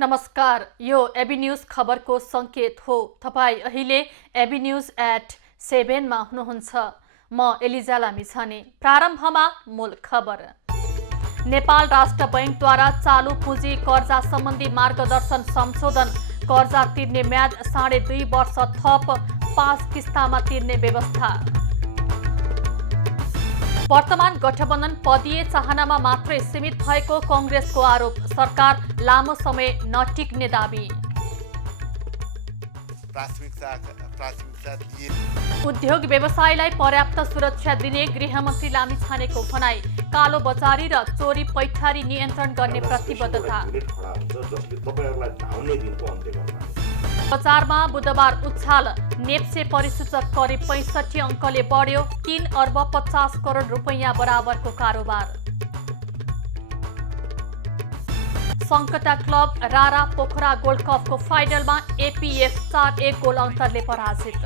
नमस्कार, यो AB news खबरको संकेत हो। तपाई अहिले एबी न्यूज एट 7 मा हुनुहुन्छ। म एलिजा लामिछाने। प्रारम्भमा मूल खबर। नेपाल राष्ट्र बैंकद्वारा चालू पुँजी कर्जा सम्बन्धी मार्गदर्शन संशोधन। कर्जा तिर्ने म्याद 2.5 वर्ष थप 5 किस्तामा तिर्ने व्यवस्था। वर्तमान गठबन्धन पदीय चाहनामा मात्रै सीमित भएको कांग्रेसको आरोप। सरकार लामो समय नटिक्ने दाबी। उद्योग व्यवसायलाई पर्याप्त सुरक्षा दिने गृहमन्त्री लामिछानेको भनाई। कालो बजारी र चोरी पैठारी नियन्त्रण गर्ने प्रतिबद्धता। बजारमा बुधबार उछाल। नेप्से परिसूचक करिब 65 अङ्कले बढ्यो। 3 अर्ब 50 करोड रुपैयाँ बराबरको कारोबार। सङ्कटा क्लब रारा पोखरा गोल्ड कपको फाइनलमा एपीएफ 4-1 गोल अन्तरले पराजित।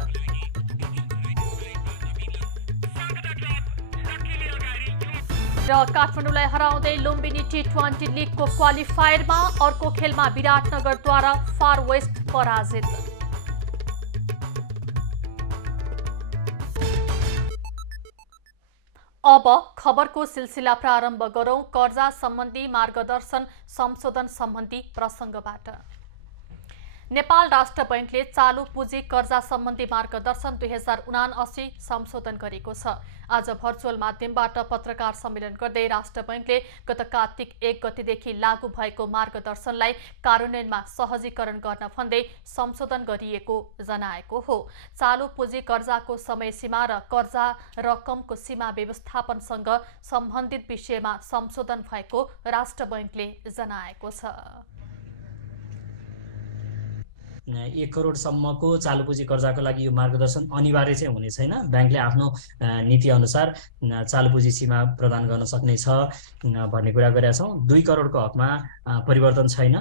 र काठमाडौँलाई हराउँदै लुम्बिनी T20 लिगको क्वालिफायरमा अर्को खेलमा विराटनगरद्वारा फार वेस्ट पराजित। अब खबरको सिलसिला प्रारम्भ गरौं। कर्जा सम्बन्धी मार्गदर्शन संशोधन सम्बन्धी प्रसङ्गबाट। नेपाल राष्ट्र बैंकले चालू पुँजी कर्जा सम्बन्धी मार्गदर्शन 2079 संशोधन गरेको छ। आज भर्चुअल माध्यमबाट पत्रकार सम्मेलन गर्दै राष्ट्र बैंकले गत कार्तिक 1 गतेदेखि लागू भएको मार्गदर्शनलाई कार्यान्वयनमा सहजीकरण गर्न भन्दै संशोधन गरिएको जनाएको हो। चालू पुँजी कर्जाको समय सीमा र कर्जा रकमको सीमा व्यवस्थापनसँग सम्बन्धित विषयमा संशोधन भएको राष्ट्र बैंकले जनाएको छ। 1 करोडसम्मको चालू पुँजी कर्जाको लागि यो मार्गदर्शन अनिवार्य चाहिँ हुने छैन। ब्याङ्कले आफ्नो नीति अनुसार चालू पुँजी सीमा प्रदान गर्न सक्ने छ भन्ने कुरा गरेका छौँ। 2 करोडको हकमा परिवर्तन छैन।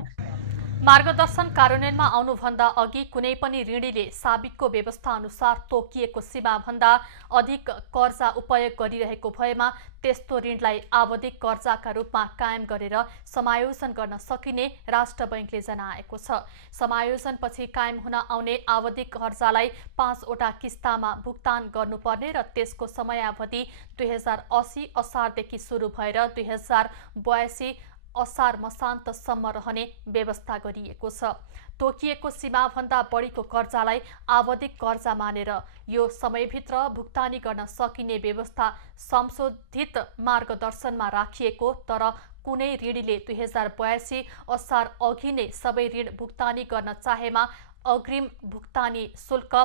मार्गदर्शन कार्यान्वयनमा आउनुभन्दा अघि कुनै पनि ऋणीले साबिकको व्यवस्था अनुसार तोकिएको सीमाभन्दा अधिक कर्जा उपयोग गरिरहेको भएमा त्यस्तो ऋणलाई आवधिक कर्जाका रूपमा कायम गरेर समायोजन गर्न सकिने राष्ट्र बैंकले जनाएको छ। समायोजनपछि कायम हुन आउने आवधिक कर्जालाई 5 वटा किस्तामा भुक्तान गर्नुपर्ने र त्यसको समयावधि 2080 असारदेखि सुरु भएर 2082 असार मसान्तसम्म रहने व्यवस्था गरिएको छ। तोकिएको सीमाभन्दा बढीको कर्जालाई आवधिक कर्जा मानेर यो समयभित्र भुक्तानी गर्न सकिने व्यवस्था संशोधित मार्गदर्शनमा राखिएको, तर कुनै ऋणीले 2082 असार अघि नै सबै ऋण भुक्तानी गर्न चाहेमा अग्रिम भुक्तानी शुल्क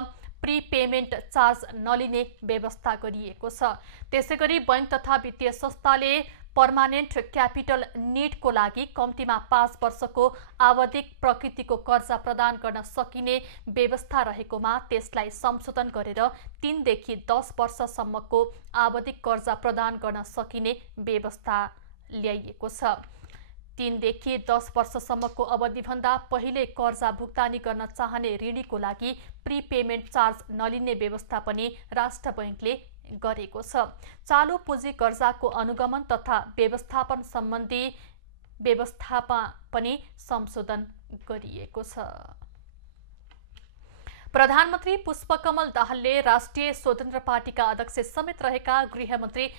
प्रीपेमेन्ट चार्ज नलिने व्यवस्था गरिएको छ। त्यसैगरी बैंक तथा वित्तीय संस्थाले पर्मानेन्ट क्यापिटल निडको लागि कम्तीमा 5 वर्षको आवधिक प्रकृतिको कर्जा प्रदान गर्न सकिने व्यवस्था रहेकोमा त्यसलाई संशोधन गरेर 3 देखि 10 वर्षसम्मको आवधिक कर्जा प्रदान गर्न सकिने व्यवस्था ल्याइएको छ। 3 देखि 10 वर्षसम्मको अवधिभन्दा पहिले कर्जा भुक्तानी गर्न चाहने ऋणीको लागि प्रीपेमेन्ट चार्ज नलिने व्यवस्था पनि राष्ट्र बैंकले गरेको छ। चालू पुँजी कर्जाको अनुगमन तथा व्यवस्थापन सम्बन्धी व्यवस्थामा पनि संशोधन गरिएको छ। प्रधानमन्त्री पुष्पकमल दाहालले राष्ट्रिय स्वतन्त्र पार्टीका अध्यक्ष समेत रहेका गृहमन्त्री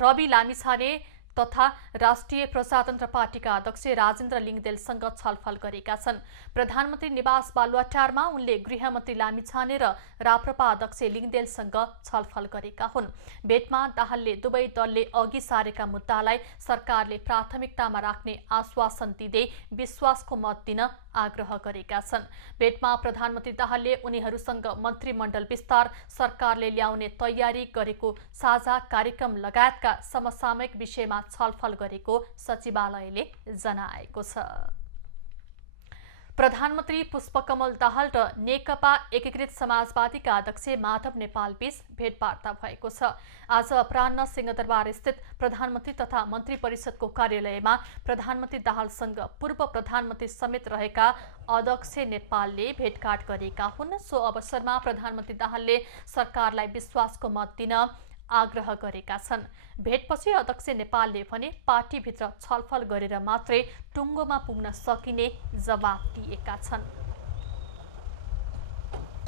रवि लामिछाने तथा राष्ट्रिय प्रजातन्त्र पार्टीका अध्यक्ष राजेन्द्र लिङदेलसँग छलफल गरेका छन्। प्रधानमन्त्री निवास बालुवाटारमा उनले गृहमन्त्री लामिछाने र राप्रपा अध्यक्ष लिङदेलसँग छलफल गरेका हुन्। भेटमा दाहालले दुवै दलले अघि सारेका मुद्दालाई सरकारले प्राथमिकतामा राख्ने आश्वासन दिँदै विश्वासको मत दिन आग्रह गरेका छन्। भेटमा प्रधानमन्त्री दाहालले उनीहरूसँग मन्त्रीमण्डल विस्तार, सरकारले ल्याउने तयारी गरेको साझा कार्यक्रम लगायतका समसामयिक विषयमा छलफल गरेको सचिवालयले जनाएको छ। प्रधानमन्त्री पुष्पकमल दाहाल र नेकपा एकीकृत समाजवादीका अध्यक्ष माधव नेपाल बीच भेटवार्ता भएको छ। आज अपराह्न सिंहदरबार स्थित प्रधानमन्त्री तथा मन्त्री परिषदको कार्यालयमा प्रधानमन्त्री दाहालसँग पूर्व प्रधानमन्त्री समेत रहेका अध्यक्ष नेपालले भेटघाट गरेका हुन्। सो अवसरमा प्रधानमन्त्री दाहालले सरकारलाई विश्वासको मत दिन आग्रह गरेका छन्। भेटपछि अध्यक्ष नेपालले भने पार्टीभित्र छलफल गरेर मात्रै टुङ्गोमा पुग्न सकिने जवाफ दिएका छन्।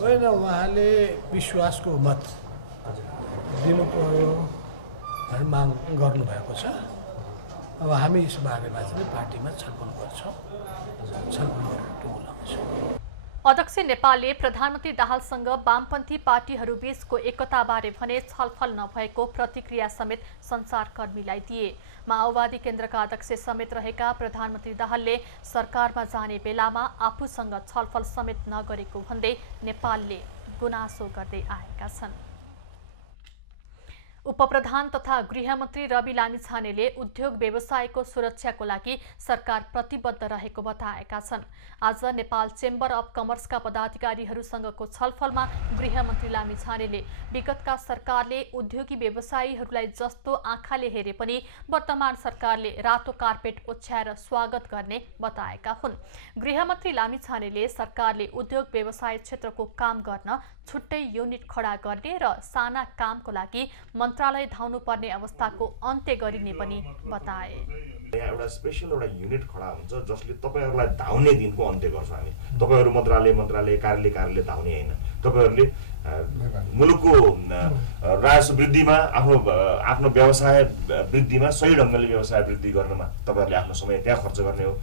होइन, उहाँले विश्वासको मत दिनु पर्यो भनेर माग गर्नुभएको छ। अब हामी यस बारेमा चाहिँ पार्टीमा छलफल गर्छौँ, छलफल गरेर टुङ्गो लगाउँछौँ। अध्यक्ष नेपालले प्रधानमन्त्री दाहालसँग वामपन्थी पार्टीहरूबीचको एकताबारे भने छलफल नभएको प्रतिक्रिया समेत सञ्चारकर्मीलाई दिए। माओवादी केन्द्रका अध्यक्ष समेत रहेका प्रधानमन्त्री दाहालले सरकारमा जाने बेलामा आफूसँग छलफल समेत नगरेको भन्दै नेपालले गुनासो गर्दै आएका छन्। उपप्रधान तथा गृहमन्त्री रवि लामिछानेले उद्योग व्यवसायको सुरक्षाको लागि सरकार प्रतिबद्ध रहेको बताएका छन्। आज नेपाल चेम्बर अफ कमर्सका पदाधिकारीहरूसँगको छलफलमा गृहमन्त्री लामिछानेले विगतका सरकारले उद्योगी व्यवसायीहरूलाई जस्तो आँखाले हेरे पनि वर्तमान सरकारले रातो कार्पेट ओछ्याएर स्वागत गर्ने बताएका हुन्। गृहमन्त्री लामिछानेले सरकारले उद्योग व्यवसाय क्षेत्रको काम गर्न छुट्टै युनिट खडा गर्ने र साना कामको लागि मन्त्रालय धाउनुपर्ने अवस्थाको अन्त्य गरिने पनि बताए। यहाँ एउटा स्पेशल एउटा युनिट खडा हुन्छ जसले तपाईहरुलाई धाउने दिनको अन्त्य गर्छ। हामी तपाईहरु मन्त्रालय कार्यालय धाउने हैन। तपाईहरुले मुलुकको राजस्व वृद्धिमा आफ्नो व्यवसाय वृद्धिमा सही ढंगले व्यवसाय वृद्धि गर्नमा तपाईहरुले आफ्नो समय त्यहाँ खर्च गर्ने हो।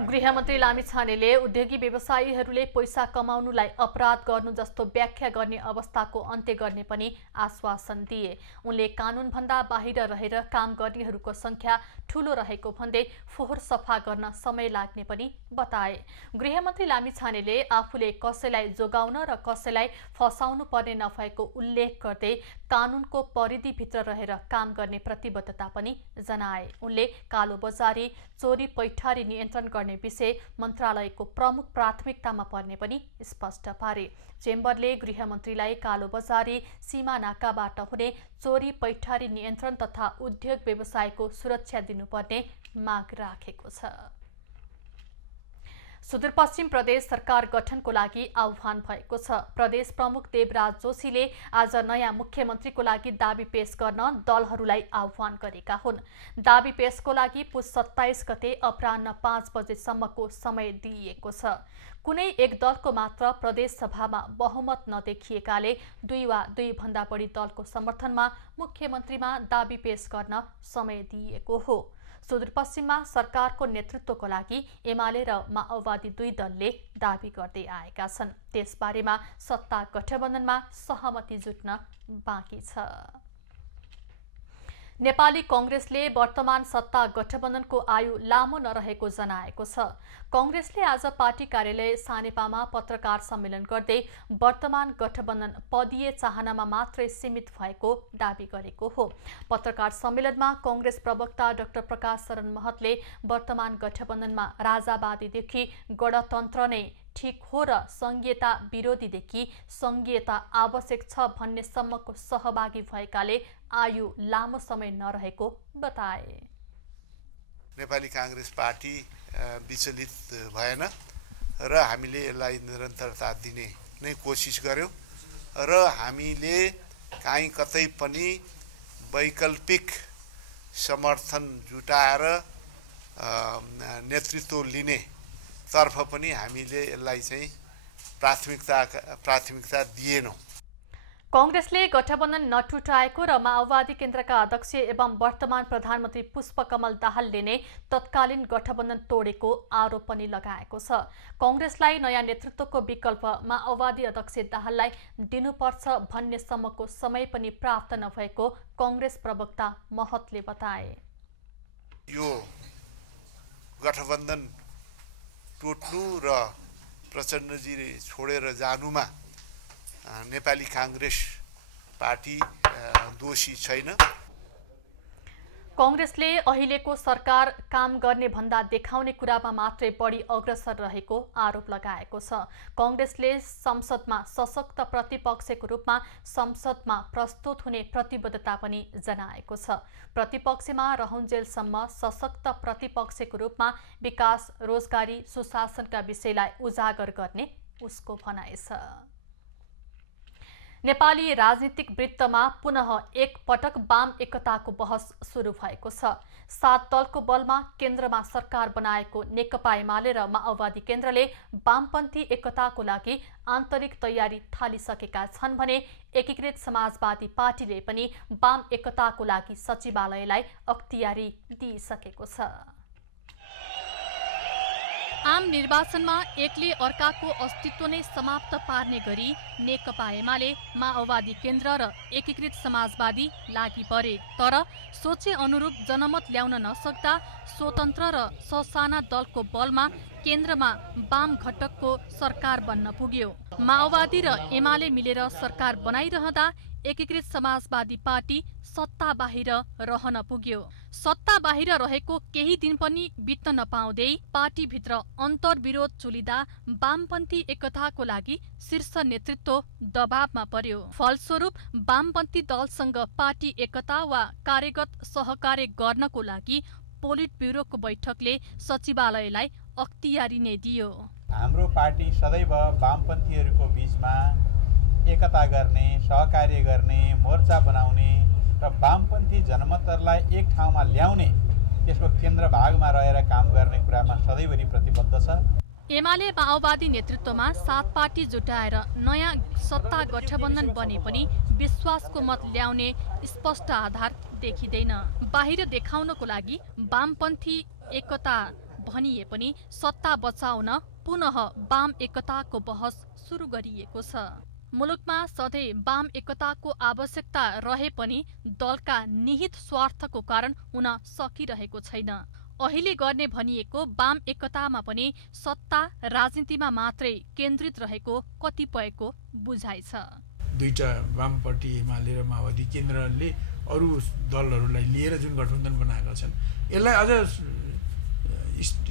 गृहमन्त्री लामिछानेले उद्योगी व्यवसायीहरूले पैसा कमाउनुलाई अपराध गर्नु जस्तो व्याख्या गर्ने अवस्थाको अन्त्य गर्ने पनि आश्वासन दिए। उनले कानूनभन्दा बाहिर रहेर काम गर्नेहरूको संख्या ठूलो रहेको भन्दै फोहोर सफा गर्न समय लाग्ने पनि बताए। गृहमन्त्री लामिछानेले आफूले कसैलाई जोगाउन र कसैलाई फसाउनु पर्ने नभएको उल्लेख गर्दै कानूनको परिधिभित्र रहेर काम गर्ने प्रतिबद्धता पनि जनाए। उनले कालो बजारी, चोरी पैठारी नियन्त्रण गर्ने विषय मन्त्रालयको प्रमुख प्राथमिकतामा पर्ने पनि स्पष्ट पारे। चेम्बरले गृहमन्त्रीलाई कालो बजारी, सीमा नाकाबाट हुने चोरी पैठारी नियन्त्रण तथा उद्योग व्यवसायको सुरक्षा दिनुपर्ने माग राखेको छ। सुदूरपश्चिम प्रदेश सरकार गठनको लागि आह्वान भएको छ। प्रदेश प्रमुख देवराज जोशीले आज नयाँ मुख्यमन्त्रीको लागि दाबी पेश गर्न दलहरूलाई आह्वान गरेका हुन्। दाबी पेशको लागि पुस 27 गते अपराह्न 5 बजेसम्मको समय दिइएको छ। कुनै एक दलको मात्र प्रदेश सभामा बहुमत नदेखिएकाले 2 वा 2 भन्दा बढी दलको समर्थनमा मुख्यमन्त्रीमा दाबी पेश गर्न समय दिइएको हो। सुदूरपश्चिममा सरकारको नेतृत्वको लागि एमाले र माओवादी 2 दलले दाबी गर्दै आएका छन्। त्यसबारेमा सत्ता गठबन्धनमा सहमति जुट्न बाँकी छ। नेपाली कांग्रेसले वर्तमान सत्ता गठबन्धनको आयु लामो नरहेको जनाएको छ। कांग्रेसले आज पार्टी कार्यालय सानेपामा पत्रकार सम्मेलन गर्दै वर्तमान गठबन्धन पदीय चाहनामा मात्रै सीमित भएको दाबी गरेको हो। पत्रकार सम्मेलनमा कांग्रेस प्रवक्ता डाक्टर प्रकाश शरण महतले वर्तमान गठबन्धनमा राजावादीदेखि गणतन्त्र नै ठीक हो र संघीयता विरोधीदेखि संघीयता आवश्यक छ भन्ने सम्मको सहभागी भएकाले आयु लामो समय नरहेको बताए। नेपाली कांग्रेस पार्टी विचलित भएन र हामीले यसलाई निरन्तरता दिने नै कोसिस गर्यौं र हामीले काहीँ कतै पनि वैकल्पिक समर्थन जुटाएर नेतृत्व लिने तर्फ पनि हामीले यसलाई चाहिँ प्राथमिकता दिएनौं। कांग्रेसले गठबन्धन नटुटाएको र माओवादी केन्द्रका अध्यक्ष एवं वर्तमान प्रधानमन्त्री पुष्पकमल दाहालले नै तत्कालीन गठबन्धन तोडेको आरोप पनि लगाएको छ। कांग्रेसलाई नयाँ नेतृत्वको विकल्प माओवादी अध्यक्ष दाहाललाई दिनुपर्छ भन्ने सम्मको समय पनि प्राप्त नभएको कांग्रेस प्रवक्ता महतले बताए। यो गठबन्धन टुट्नु र प्रचण्डजीले छोडेर जानुमा नेपाली कांग्रेस पार्टी दोषी छैन। कांग्रेसले अहिलेको सरकार काम गर्ने भन्दा देखाउने कुरामा मात्रै बढी अग्रसर रहेको आरोप लगाएको छ। कांग्रेसले संसदमा सशक्त प्रतिपक्षको रूपमा संसदमा प्रस्तुत हुने प्रतिबद्धता पनि जनाएको छ। प्रतिपक्षमा रहन्जेलसम्म सशक्त प्रतिपक्षको रूपमा विकास, रोजगारी, सुशासनका विषयलाई उजागर गर्ने उसको भनाइ छ। नेपाली राजनीतिक वृत्तमा पुनः एक पटक वाम एकताको बहस सुरु भएको छ। 7 दलको बलमा केन्द्रमा सरकार बनाएको नेकपा एमाले र माओवादी केन्द्रले वामपन्थी एकताको लागि आन्तरिक तयारी थालिसकेका छन् भने एकीकृत समाजवादी पार्टीले पनि वाम एकताको लागि सचिवालयलाई अख्तियारी दिइसकेको छ। आम निर्वाचनमा एकले अर्काको अस्तित्व नै समाप्त पार्ने गरी नेकपा एमाले माओवादी केन्द्र र एकीकृत समाजवादी लागि परे, तर सोचे अनुरूप जनमत ल्याउन नसक्दा स्वतन्त्र र ससाना दलको बलमा केन्द्रमा वाम घटकको सरकार बन्न पुग्यो। माओवादी र एमाले मिलेर सरकार बनाइरहँदा एकीकृत समाजवादी पार्टी सत्ता बाहिर रहन पुग्यो। सत्ता बाहिर रहेको केही दिन पनि बित्न नपाउँदै पार्टीभित्र अन्तर्विरोध चुलिँदा वामपन्थी एकताको लागि शीर्ष नेतृत्व दबावमा पर्यो। फलस्वरूप वामपन्थी दलसँग पार्टी एकता वा कार्यगत सहकार्य गर्नको लागि पोलिट ब्युरोको बैठकले सचिवालयलाई अख्तियारी नै दियो। हाम्रो पार्टी सदैव वामपन्थीहरूको बीचमा एकता गर्ने, सहकार्य गर्ने, मोर्चा बनाउने र वामपन्थी जनमतहरूलाई एक ठाउँमा ल्याउने, त्यसको केन्द्र भागमा रहेर काम गर्ने कुरामा सधैँभरि प्रतिबद्ध छ। एमाले माओवादी नेतृत्वमा 7 पार्टी जुटाएर नयाँ सत्ता गठबन्धन बने पनि विश्वासको मत ल्याउने स्पष्ट आधार देखिँदैन। बाहिर देखाउनको लागि वामपन्थी एकता भनिए पनि सत्ता बचाउन पुनः वाम एकताको बहस सुरु गरिएको छ। मुलुकमा सधैँ वाम एकताको आवश्यकता रहे पनि दलका निहित स्वार्थको कारण हुन सकिरहेको छैन। अहिले गर्ने भनिएको वाम एकतामा पनि सत्ता राजनीतिमा मात्रै केन्द्रित रहेको कतिपयको बुझाइ छ। दुईटा वामपन्थी एमाले र माओवादी केन्द्रले अरू दलहरूलाई लिएर जुन गठबन्धन बनाएका छन्, यसलाई अझ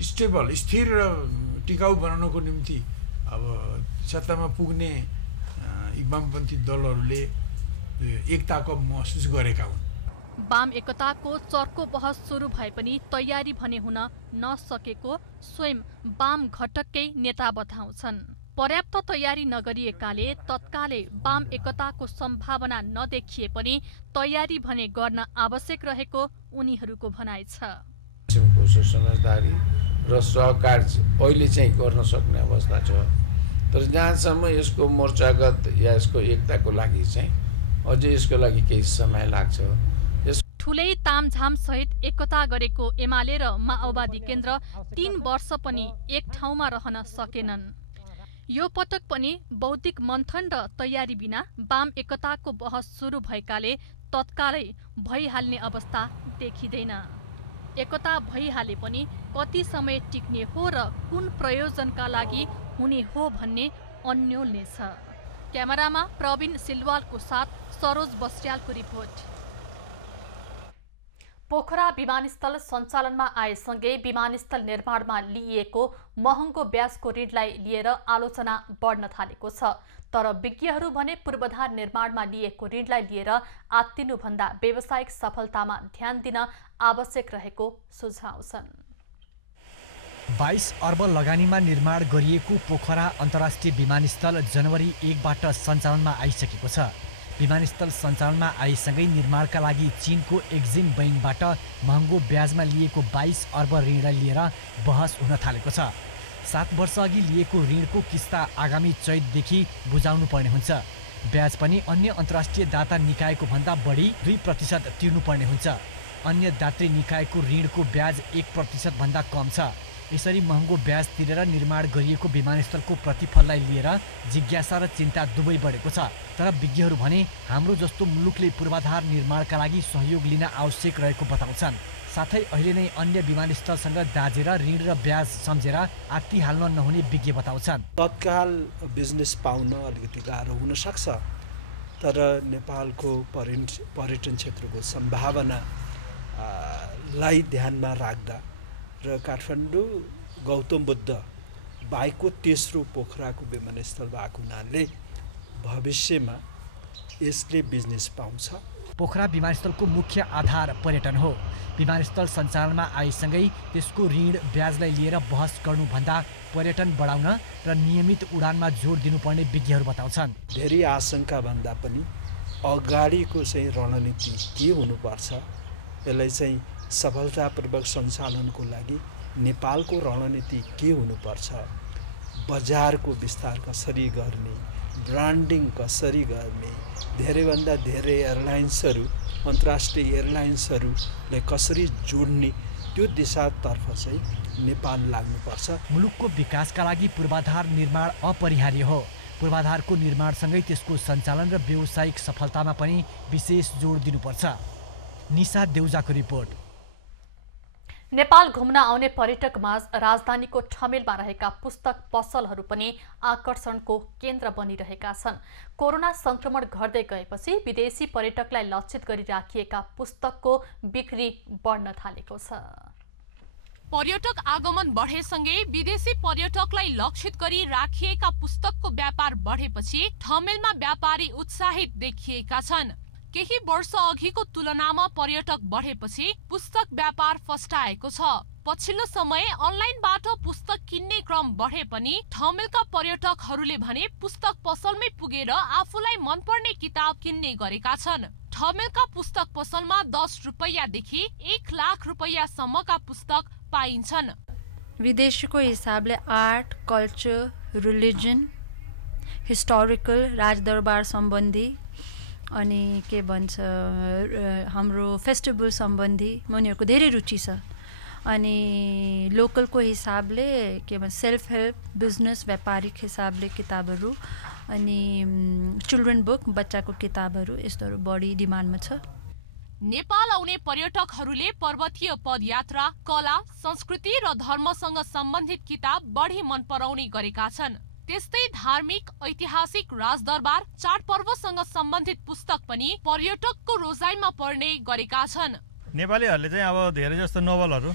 स्टेबल, स्थिर र टिकाउ बनाउनको निम्ति अब सत्तामा पुग्ने वामपन्थी दलहरूले एकताको महसुस गरेका हुन्। वाम एकताको चर्को बहस सुरु भए पनि तयारी भने हुन नसकेको स्वयं वाम घटककै नेता बताउँछन्। पर्याप्त तयारी नगरिएकाले तत्कालै वाम एकताको सम्भावना नदेखिए पनि तयारी भने गर्न आवश्यक रहेको उनीहरूको भनाइ छ। समझदारी र सहकार अहिले चाहिँ गर्न सक्ने अवस्था छ, तर जहाँसम्म यसको मोर्चागत या यसको एकताको लागि चाहिँ अझै यसको लागि केही समय लाग्छ। ठुलै तामझाम सहित एकता गरेको एमाले र माओवादी केन्द्र 3 वर्ष पनि एक ठाउँमा रहन सकेनन्। यो पटक पनि बौद्धिक मन्थन र तयारी बिना वाम एकताको बहस सुरु भएकाले तत्कालै भइहाल्ने अवस्था देखिँदैन। एकता भइहाले पनि कति समय टिक्ने हो र कुन प्रयोजनका लागि हुने हो भन्ने अन्योल्य छ। क्यामेरामा प्रवीण सिलवालको साथ सरोज बस्यालको रिपोर्ट। पोखरा विमानस्थल सञ्चालनमा आएसँगै विमानस्थल निर्माणमा लिइएको महँगो ब्याजको ऋणलाई लिएर आलोचना बढ्न थालेको छ। तर विज्ञहरू भने पूर्वाधार निर्माणमा लिएको ऋणलाई लिएर आत्तिनुभन्दा व्यावसायिक सफलतामा ध्यान दिन आवश्यक रहेको सुझाव छन्। 22 अर्ब लगानीमा निर्माण गरिएको पोखरा अन्तर्राष्ट्रिय विमानस्थल जनवरी 1बाट सञ्चालनमा आइसकेको छ। विमानस्थल सञ्चालनमा आएसँगै निर्माणका लागि चीनको एक्जिम बैंकबाट महँगो ब्याजमा लिएको 22 अर्ब ऋणलाई लिएर बहस हुन थालेको छ। 7 वर्ष अघि लिएको ऋणको किस्ता आगामी चैतदेखि बुझाउनु पर्ने हुन्छ। ब्याज पनि अन्य अन्तर्राष्ट्रिय दाता निकायको भन्दा बढी 2% तिर्नुपर्ने हुन्छ। अन्य दात्री निकायको ऋणको ब्याज 1% भन्दा कम छ। यसरी महँगो ब्याज तिरेर निर्माण गरिएको विमानस्थलको प्रतिफललाई लिएर जिज्ञासा र चिन्ता दुवै बढेको छ। तर विज्ञहरू भने हाम्रो जस्तो मुलुकले पूर्वाधार निर्माणका लागि सहयोग लिन आवश्यक रहेको बताउँछन्। साथै अहिले नै अन्य विमानस्थलसँग दाजेर ऋण र ब्याज सम्झेर आत्ति हाल्न नहुने विज्ञ बताउँछन्। तत्काल बिजनेस पाउन अलिकति गाह्रो हुन सक्छ, तर नेपालको पर्यटन क्षेत्रको सम्भावनालाई ध्यानमा राख्दा र काठमाडौँ गौतम बुद्ध बाहेकको तेस्रो पोखराको विमानस्थल भएको हुनाले भविष्यमा यसले बिजनेस पाउँछ। पोखरा विमानस्थलको मुख्य आधार पर्यटन हो। विमानस्थल सञ्चालनमा आएसँगै त्यसको ऋण ब्याजलाई लिएर बहस गर्नुभन्दा पर्यटन बढाउन र नियमित उडानमा जोड दिनुपर्ने विज्ञहरू बताउँछन्। धेरै आशंका भन्दा पनि अगाडिको चाहिँ रणनीति के हुनुपर्छ, यसलाई चाहिँ सफलतापूर्वक सञ्चालनको लागि नेपालको रणनीति के हुनुपर्छ, बजारको विस्तार कसरी गर्ने, ब्रान्डिङ कसरी गर्ने, धेरैभन्दा धेरै एयरलाइन्सहरू अन्तर्राष्ट्रिय एयरलाइन्सहरूलाई कसरी जोड्ने, त्यो दिशातर्फ चाहिँ नेपाल लाग्नुपर्छ। मुलुकको विकासका लागि पूर्वाधार निर्माण अपरिहार्य हो। पूर्वाधारको निर्माणसँगै त्यसको सञ्चालन र व्यावसायिक सफलतामा पनि विशेष जोड दिनुपर्छ। निशा देउजाको रिपोर्ट। नेपाल घुम्न आउने पर्यटकमाझ राजधानीको ठमेलमा रहेका पुस्तक पसलहरू पनि आकर्षणको केन्द्र बनिरहेका छन्। कोरोना संक्रमण घट्दै गएपछि विदेशी पर्यटकलाई लक्षित गरी राखिएका पुस्तकको बिक्री बढ्न थालेको छ। पर्यटक आगमन बढेसँगै विदेशी पर्यटकलाई लक्षित गरी राखिएका पुस्तकको व्यापार बढेपछि ठमेलमा व्यापारी उत्साहित देखिएका छन्। केही वर्ष अघिको तुलनामा पर्यटक बढेपछि पुस्तक व्यापार फस्टाएको छ। पछिल्लो समय अनलाइनबाट पुस्तक किन्ने क्रम बढे पनि ठमेलका पर्यटकहरूले भने पुस्तक पसलमै पुगेर आफूलाई मनपर्ने किताब किन्ने गरेका छन्। ठमेलका पुस्तक पसलमा 10 रुपैयाँदेखि 1 लाख रुपैयाँसम्मका पुस्तक पाइन्छन्। विदेशीको हिसाबले आर्ट, कल्चर, रिलिजन, हिस्टोरिकल, राजदरबार सम्बन्धी अनि के भन्छ हाम्रो फेस्टिभल सम्बन्धी उनीहरूको धेरै रुचि छ। अनि लोकलको हिसाबले के भन्छ सेल्फ हेल्प, बिजनेस, व्यापारिक हिसाबले किताबहरू अनि चिल्ड्रेन बुक, बच्चाको किताबहरू यस्तोहरू बढी डिमान्डमा छ। नेपाल आउने पर्यटकहरूले पर्वतीय पदयात्रा, कला, संस्कृति र धर्मसँग सम्बन्धित किताब बढी मन पराउने गरेका छन्। त्यस्तै धार्मिक, ऐतिहासिक, राजदरबार, चाडपर्वसँग सम्बन्धित पुस्तक पनि पर्यटकको रोजाइमा पर्ने गरेका छन्। नेपालीहरूले चाहिँ अब धेरै जस्तो नोभलहरू,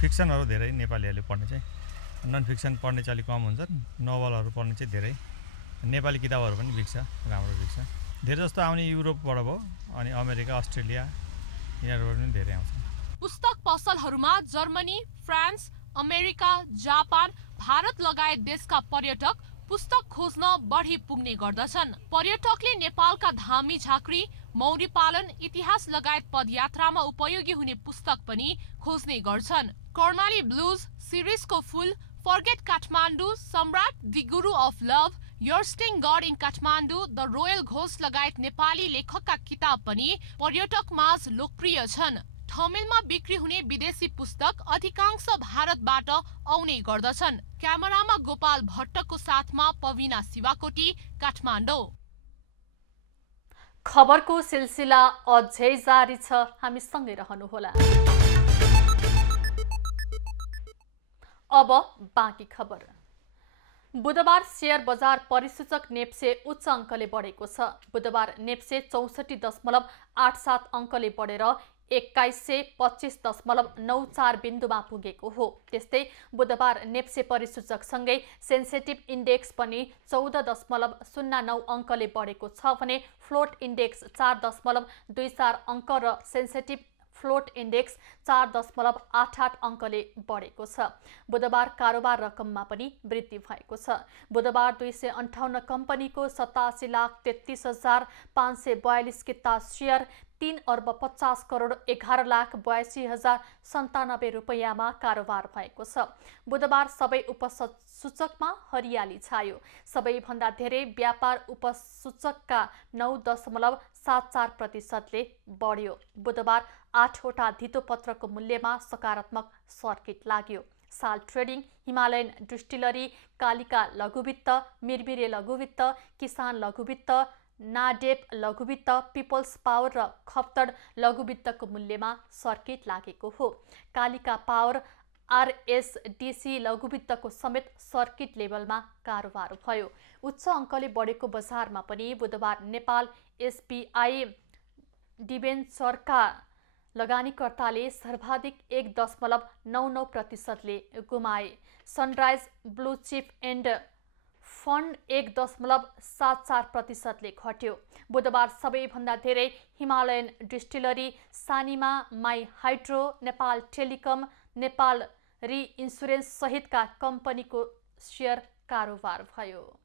फिक्सनहरू धेरै नेपालीहरूले पढ्ने चाहिँ, नन फिक्सन पढ्ने चाहिँ अलिक कम हुन्छ, नोभलहरू पढ्ने चाहिँ धेरै। नेपाली किताबहरू पनि बिक्छ, राम्रो बिक्छ। धेरै जस्तो आउने युरोपबाट भयो, अनि अमेरिका, अस्ट्रेलिया यिनीहरूबाट पनि धेरै आउँछ। पुस्तक पसलहरूमा Germany, France, America, Japan, Bharat लगायत देशका पर्यटक पुस्तक खोज्न बढी पुग्ने गर्दछन्। पर्यटकले नेपालका धामी झाँक्री, मौरी पालन, इतिहास लगायत पदयात्रामा उपयोगी हुने पुस्तक पनि खोज्ने गर्छन्। कर्णाली ब्लुज सिरिजको फुल, forget Kathmandu, Samrat, the guru of love, your sting god in Kathmandu, the royal ghost लगायत नेपाली लेखकका किताब पनि पर्यटकमाझ लोकप्रिय छन्। ठमेलमा बिक्री हुने विदेशी पुस्तक अधिकांश भारतबाट आउने गर्दछन्। क्यामेरामा गोपाल भट्टको साथमा पविना शिवाकोटी, काठमाडौँ। खबरको सिलसिला अझै जारी छ, हामी सँगै रहनुहोला। अब बाँकी खबर। बुधबार शेयर बजार परिसूचक नेप्से उच्च अङ्कले बढेको छ। बुधबार नेप्से 64.87 अङ्कले बढेर 2125.94 बिन्दुमा पुगेको हो। त्यस्तै बुधबार नेप्से परिसूचकसँगै सेन्सेटिभ इन्डेक्स पनि 14.09 अङ्कले बढेको छ भने फ्लोट इन्डेक्स 4.24 अङ्क र सेन्सेटिभ फ्लोट इन्डेक्स 4.88 अङ्कले बढेको छ। बुधबार कारोबार रकममा पनि वृद्धि भएको छ। बुधबार 258 कम्पनीको 87,33,542 किता सेयर 3 अर्ब 50 करोड 11,82,097 रुपैयाँमा कारोबार भएको छ। बुधबार सबै उपसूचकमा हरियाली छायो। सबैभन्दा धेरै व्यापार उपसूचकका 9.74%ले बढ्यो। बुधबार 8वटा धितोपत्रको मूल्यमा सकारात्मक सर्किट लाग्यो। साल ट्रेडिङ, हिमालयन डिस्टिलरी, कालिका लघुवित्त, मिरमिरे लघुवित्त, किसान लघुवित्त, नाडेप लघुवित्त, पिपल्स पावर र खप्तड लघुवित्तको मूल्यमा सर्किट लागेको हो। कालिका पावर, आरएसडीसी लघुवित्तको समेत सर्किट लेभलमा कारोबार भयो। उच्च अङ्कले बढेको बजारमा पनि बुधबार नेपाल एसबीआई डिबेन्चरका लगानीकर्ताले सर्वाधिक 1.99%ले गुमाए। Sunrise blue chip and fund 1.74%ले घट्यो। बुधबार सबैभन्दा धेरै Himalayan distillery, Sanima, Mai hydro, Nepal telecom, Nepal reinsurance सहितका कम्पनीको शेयर कारोबार भयो।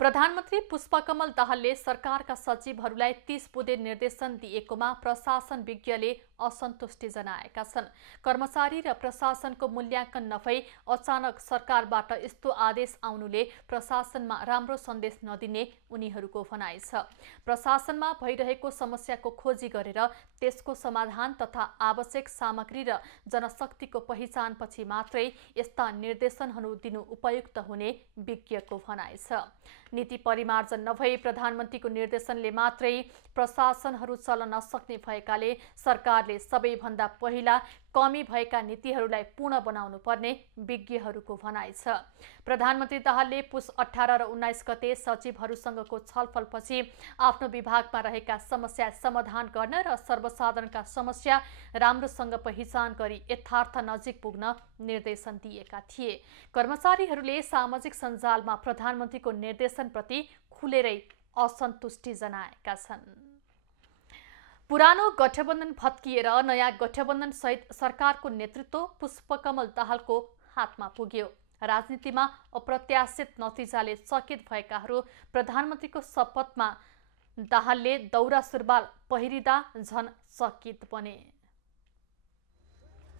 प्रधानमन्त्री पुष्पकमल दाहालले सरकारका सचिवहरूलाई 30 बुँदे निर्देशन दिएकोमा प्रशासन विज्ञले असन्तुष्टि जनाएका छन्। कर्मचारी र प्रशासनको मूल्याङ्कन नभई अचानक सरकारबाट यस्तो आदेश आउनुले प्रशासनमा राम्रो सन्देश नदिने उनीहरूको भनाइ छ। प्रशासनमा भइरहेको समस्याको खोजी गरेर त्यसको समाधान तथा आवश्यक सामग्री र जनशक्तिको पहिचानपछि मात्रै यस्ता निर्देशनहरू दिनु उपयुक्त हुने विज्ञको भनाइ छ। नीति परिमार्जन नभई प्रधानमन्त्रीको निर्देशनले मात्रै प्रशासनहरू चल्न नसक्ने भएकाले सरकारले सबैभन्दा पहिला कमी भएका नीतिहरूलाई पूर्ण बनाउनु पर्ने विज्ञहरूको भनाइ छ। प्रधानमन्त्री दाहालले पुस 18 र 19 गते सचिवहरूसँगको छलफलपछि आफ्नो विभागमा रहेका समस्या समाधान गर्न र सर्वसाधारणका समस्या राम्रोसँग पहिचान गरी यथार्थ नजिक पुग्न निर्देशन दिएका थिए। कर्मचारीहरूले सामाजिक सञ्जालमा प्रधानमन्त्रीको निर्देशनप्रति खुलेरै असन्तुष्टि जनाएका छन्। पुरानो गठबन्धन भत्किएर नयाँ गठबन्धन सहित सरकारको नेतृत्व पुष्पकमल दाहालको हातमा पुग्यो। राजनीतिमा अप्रत्याशित नतिजाले चकित भएकाहरू प्रधानमन्त्रीको शपथमा दाहालले दौरा सुरुवाल पहिरिँदा झन चकित बने।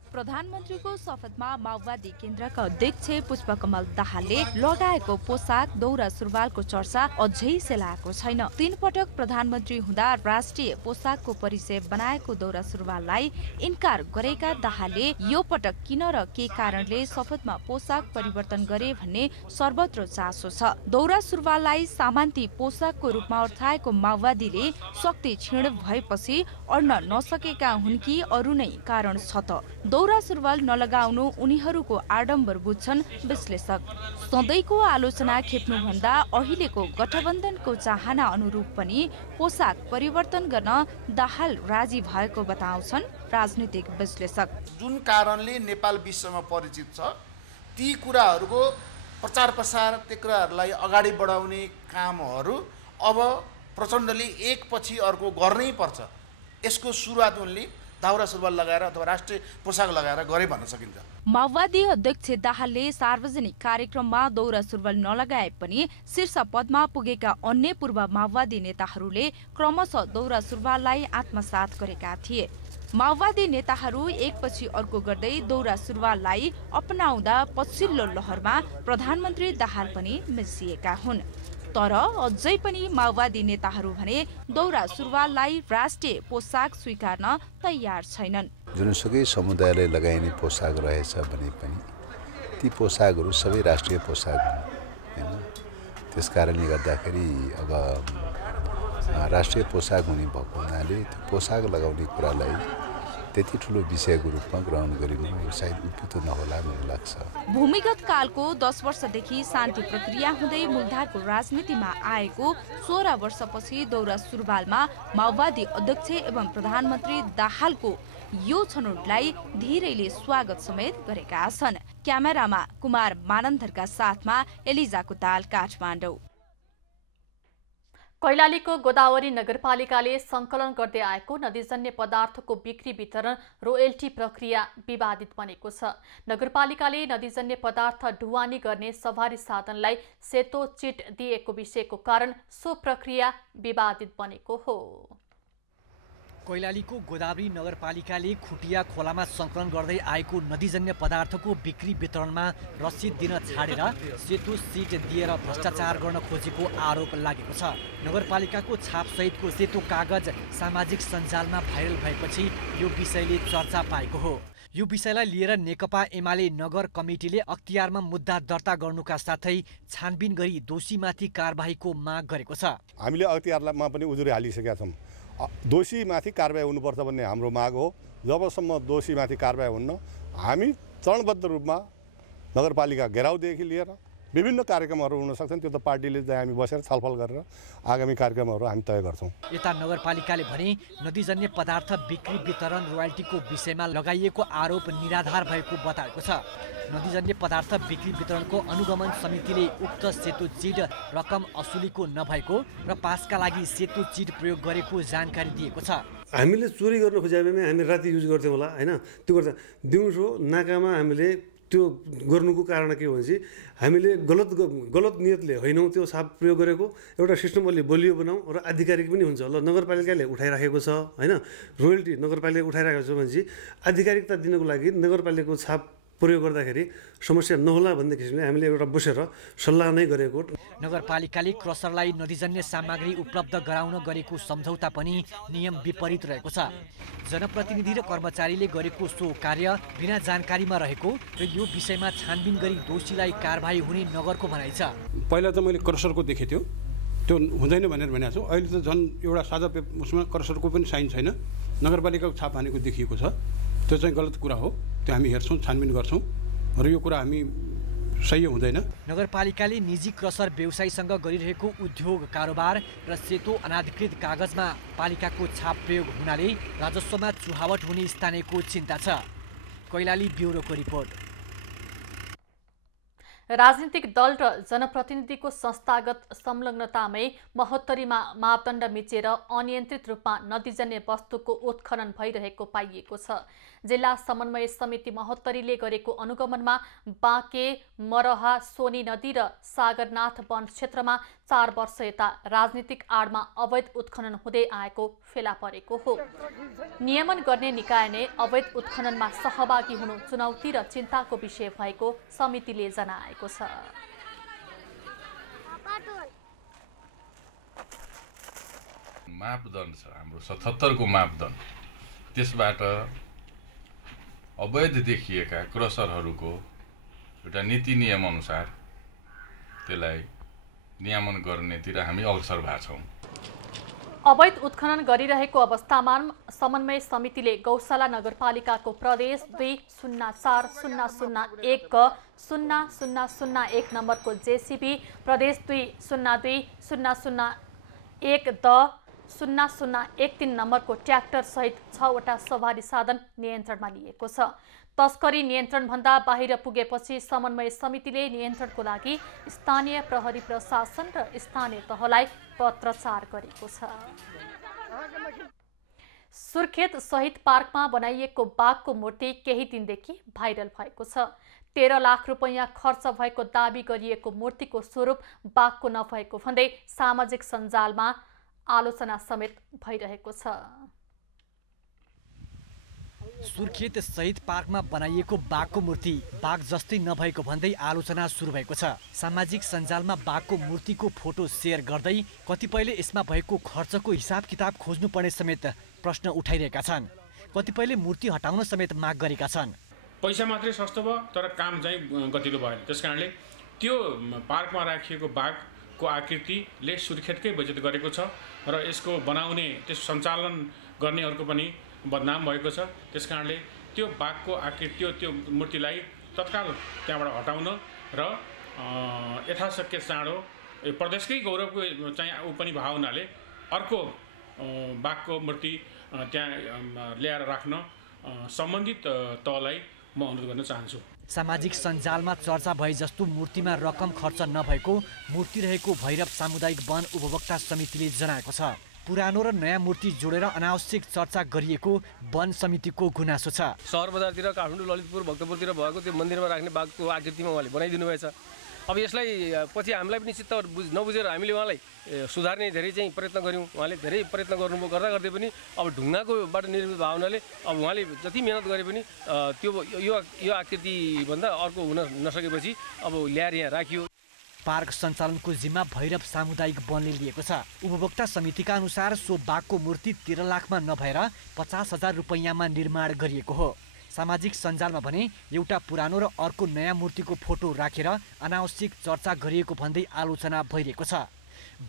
प्रधानमन्त्रीको शपथमा माओवादी केन्द्रका अध्यक्ष पुष्पकमल दाहालले लगाएको पोसाक दौरा सुरुवालको चर्चा अझै सेलाएको छैन। 3 पटक प्रधानमन्त्री हुँदा राष्ट्रिय पोसाकको परिचय बनाएको दौरा सुरुवाललाई इन्कार गरेका दाहालले यो पटक किन र के कारणले शपथमा पोसाक परिवर्तन गरे भन्ने सर्वत्र चासो छ। दौरा सुरुवाललाई सामान्ती पोसाकको रूपमा अर्थाएको माओवादीले शक्ति क्षीण भएपछि अड्न नसकेका हुन् कि अरू नै कारण छ त? दौरा सुरुवाल नलगाउनु उनीहरूको आडम्बर बुझ्छन् विश्लेषक। सधैँको आलोचना खेप्नुभन्दा अहिलेको गठबन्धनको चाहना अनुरूप पनि पोसाक परिवर्तन गर्न दाहाल राजी भएको बताउँछन् राजनीतिक विश्लेषक। जुन कारणले नेपाल विश्वमा परिचित छ ती कुराहरूको प्रचार प्रसार, ती कुराहरूलाई अगाडि बढाउने कामहरू अब प्रचण्डले एकपछि अर्को गर्नै पर्छ। यसको सुरुवात उनले दौरा सुरुवाल लगाएर अथवा राष्ट्रिय पोसाक लगाएर गरे भन्न सकिन्छ। माओवादी अध्यक्ष दाहालले सार्वजनिक कार्यक्रममा दौरा सुरुवाल नलगाए पनि शीर्ष पदमा पुगेका अन्य पूर्व माओवादी नेताहरूले क्रमशः दौरा सुरुवाललाई आत्मसात गरेका थिए। माओवादी नेताहरू एकपछि अर्को गर्दै दौरा सुरुवाललाई अपनाउँदा पछिल्लो लहरमा प्रधानमन्त्री दाहाल पनि मिसिएका हुन्। तर अझै पनि माओवादी नेताहरू भने दौरा सुरुवाललाई राष्ट्रिय पोसाक स्वीकार्न तयार छैनन्। जुनसुकै समुदायले लगाइने पोसाक रहेछ भने पनि ती पोसाकहरू सबै राष्ट्रिय पोसाक हैन। त्यसकारणले गर्दाखेरि अब राष्ट्रिय पोसाक हुने भएको हुनाले त्यो पोसाक लगाउने कुरालाई त्यति ठुलो विषयको रूपमा ग्रहण गरिनु सायद उपयुक्त नहोला भन्ने लाग्छ। भूमिगत कालको 10 वर्षदेखि शान्ति प्रक्रिया हुँदै मूलधारको राजनीतिमा आएको 16 वर्षपछि दौरा सुरुवालमा माओवादी अध्यक्ष एवं प्रधानमन्त्री दाहालको यो छनौटलाई धेरैले स्वागत समेत गरेका छन्। क्यामेरामा कुमार मानन्धरका साथमा एलिजा कुताल, काठमाडौँ। कैलालीको गोदावरी नगरपालिकाले सङ्कलन गर्दै आएको नदीजन्य पदार्थको बिक्री वितरण रोयल्टी प्रक्रिया विवादित बनेको छ। नगरपालिकाले नदीजन्य पदार्थ ढुवानी गर्ने सवारी साधनलाई सेतो चिट दिएको विषयको कारण सो प्रक्रिया विवादित बनेको हो। कैलालीको गोदावरी नगरपालिकाले खुटिया खोलामा सङ्कलन गर्दै आएको नदीजन्य पदार्थको बिक्री वितरणमा रसिद दिन छाडेर सेतो सिट दिएर भ्रष्टाचार गर्न खोजेको आरोप लागेको छ। नगरपालिकाको छापसहितको सेतो कागज सामाजिक सञ्जालमा भाइरल भएपछि यो विषयले चर्चा पाएको हो। यो विषयलाई लिएर नेकपा एमाले नगर कमिटीले अख्तियारमा मुद्दा दर्ता गर्नुका साथै छानबिन गरी दोषीमाथि कारबाहीको माग गरेको छ। हामीले अख्तियारमा पनि उजुरी हालिसकेका छौँ। दोषीमाथि कारबाही हुनुपर्छ भन्ने हाम्रो माग हो। जबसम्म दोषीमाथि कारबाही हुन्न हामी चरणबद्ध रूपमा नगरपालिका घेराउदेखि लिएर विभिन्न कार्यक्रमहरू हुन सक्छन् त्यो त पार्टीले चाहिँ हामी बसेर छलफल गरेर आगामी कार्यक्रमहरू हामी तय गर्छौँ। यता नगरपालिकाले भने नदीजन्य पदार्थ बिक्री वितरण रोयल्टीको विषयमा लगाइएको आरोप निराधार भएको बताएको छ। नदीजन्य पदार्थ बिक्री वितरणको अनुगमन समितिले उक्त सेतो चिट रकम असुलीको नभएको र पासका लागि सेतो चिट प्रयोग गरेको जानकारी दिएको छ। हामीले चोरी गर्न खोजे भने हामी राति युज गर्थ्यौँ होला हैन, त्यो गर्दा दिउँसो नाकामा हामीले त्यो गर्नुको कारण के हो भनेपछि हामीले गलत नियतले होइनौँ त्यो छाप प्रयोग गरेको, एउटा सिस्टम अलि बलियो बनाऊ र आधिकारिक पनि हुन्छ। ल नगरपालिकाले उठाइराखेको छ हैन, रोयल्टी नगरपालिकाले उठाइराखेको छ भनेपछि आधिकारिकता दिनको लागि नगरपालिकाको छाप प्रयोग गर्दाखेरि समस्या नहोला भन्ने किसिमले हामीले एउटा बसेर सल्लाह नै गरेको। नगरपालिकाले क्रसरलाई नदीजन्य सामग्री उपलब्ध गराउन गरेको सम्झौता पनि नियम विपरीत रहेको छ। जनप्रतिनिधि र कर्मचारीले गरेको सो कार्य बिना जानकारीमा रहेको र यो विषयमा छानबिन गरी दोषीलाई कारबाही हुने नगरको भनाइ छ। पहिला त मैले क्रसरको देखेको थियो, त्यो हुँदैन भनेर भनेको छु। अहिले त झन् एउटा साझा उसमा क्रसरको पनि साइन छैन, नगरपालिकाको छाप हानेको देखिएको छ। त्यो चाहिँ गलत कुरा हो, त्यो हामी हेर्छौँ, छानबिन गर्छौँ र यो कुरा हामी सही हुँदैन। नगरपालिकाले निजी क्रसर व्यवसायीसँग गरिरहेको उद्योग कारोबार र सेतो अनाधिकृत कागजमा पालिकाको छाप प्रयोग हुनाले राजस्वमा चुहावट हुने स्थानीयको चिन्ता छ। कैलाली ब्युरोको रिपोर्ट। राजनीतिक दल र जनप्रतिनिधिको संस्थागत संलग्नतामै महोत्तरीमा मापदण्ड मिचेर अनियन्त्रित रूपमा नदीजन्य वस्तुको उत्खनन भइरहेको पाइएको छ। जिल्ला समन्वय समिति महोत्तरीले गरेको अनुगमनमा बाँके, मरहा, सोनी नदी र सागरनाथ वन क्षेत्रमा 4 वर्ष यता राजनीतिक आडमा अवैध उत्खनन हुँदै आएको फेला परेको हो। नियमन गर्ने निकाय नै अवैध उत्खननमा सहभागी हुनु चुनौती र चिन्ताको विषय भएको समितिले जनाएको छ। मापदण्ड छ हाम्रो 77 को मापदण्ड, त्यसबाट अवैध देखिएका क्रसरहरूको एउटा नीति नियम अनुसार त्यसलाई नियमन गर्नेतिर हामी अग्रसर भएका छौँ। अवैध उत्खनन गरिरहेको अवस्थामा समन्वय समितिले गौशाला नगरपालिकाको प्रदेश 204001 नम्बरको जेसीबी, प्रदेश 202001 नम्बरको ट्र्याक्टर सहित 6 वटा सवारी साधन नियन्त्रणमा लिएको छ। तस्करी नियन्त्रणभन्दा बाहिर पुगेपछि समन्वय समितिले नियन्त्रणको लागि स्थानीय प्रहरी प्रशासन र स्थानीय तहलाई पत्रचार गरेको छ। सुर्खेत शहीद पार्कमा बनाइएको बाघको मूर्ति केही दिनदेखि भाइरल भएको छ। 13 लाख रुपैयाँ खर्च भएको दाबी गरिएको मूर्तिको स्वरूप बाघको नभएको भन्दै सामाजिक सञ्जालमा आलोचना समेत भइरहेको छ। सुर्खेत शहीद पार्कमा बनाइएको बाघको मूर्ति बाघ जस्तै नभएको भन्दै आलोचना सुरु भएको छ। सामाजिक सञ्जालमा बाघको मूर्तिको फोटो सेयर गर्दै कतिपयले यसमा भएको खर्चको हिसाब किताब खोज्नुपर्ने समेत प्रश्न उठाइरहेका छन्। कतिपयले मूर्ति हटाउन समेत माग गरेका छन्। पैसा मात्रै सस्तो भयो तर काम चाहिँ गतिलो भएन, त्यसकारणले त्यो पार्कमा राखिएको बाघको आकृतिले सुर्खेतकै बजेट गरेको छ र यसको बनाउने त्यस सञ्चालन गर्नेहरूको पनि बदनाम भएको छ। त्यसकारणले त्यो बाघको आकृति त्यो मूर्तिलाई तत्काल त्यहाँबाट हटाउन र यथाशक्य चाँडो प्रदेशकै गौरवको चाहिँ ऊ पनि भाव हुनाले अर्को बाघको मूर्ति त्यहाँ ल्याएर राख्न सम्बन्धित तहलाई म अनुरोध गर्न चाहन्छु। सामाजिक सञ्जालमा चर्चा भए जस्तो मूर्तिमा रकम खर्च नभएको मूर्ति रहेको भैरव सामुदायिक वन उपभोक्ता समितिले जनाएको छ। पुरानो र नयाँ मूर्ति जोडेर अनावश्यक चर्चा गरिएको वन समितिको गुनासो छ। सहर बजारतिर काठमाडौँ, ललितपुर, भक्तपुरतिर भएको त्यो मन्दिरमा राख्ने बाघको आकृतिमा उहाँले बनाइदिनु भएछ। अब यसलाई पछि हामीलाई पनि चित्त नबुझेर हामीले उहाँलाई सुधार्ने धेरै चाहिँ प्रयत्न गऱ्यौँ। उहाँले धेरै प्रयत्न गर्नुभयो, गर्दै पनि अब ढुङ्गाकोबाट निर्मित भावनाले अब उहाँले जति मेहनत गरे पनि त्यो यो आकृतिभन्दा अर्को हुन नसकेपछि अब ल्याएर यहाँ राखियो। पार्क सञ्चालनको जिम्मा भैरव सामुदायिक वनले लिएको छ। उपभोक्ता समितिका अनुसार सो बाघको मूर्ति 13 लाखमा नभएर 50,000 रुपैयाँमा निर्माण गरिएको हो। सामाजिक सञ्जालमा भने एउटा पुरानो र अर्को नयाँ मूर्तिको फोटो राखेर अनावश्यक चर्चा गरिएको भन्दै आलोचना भइरहेको छ।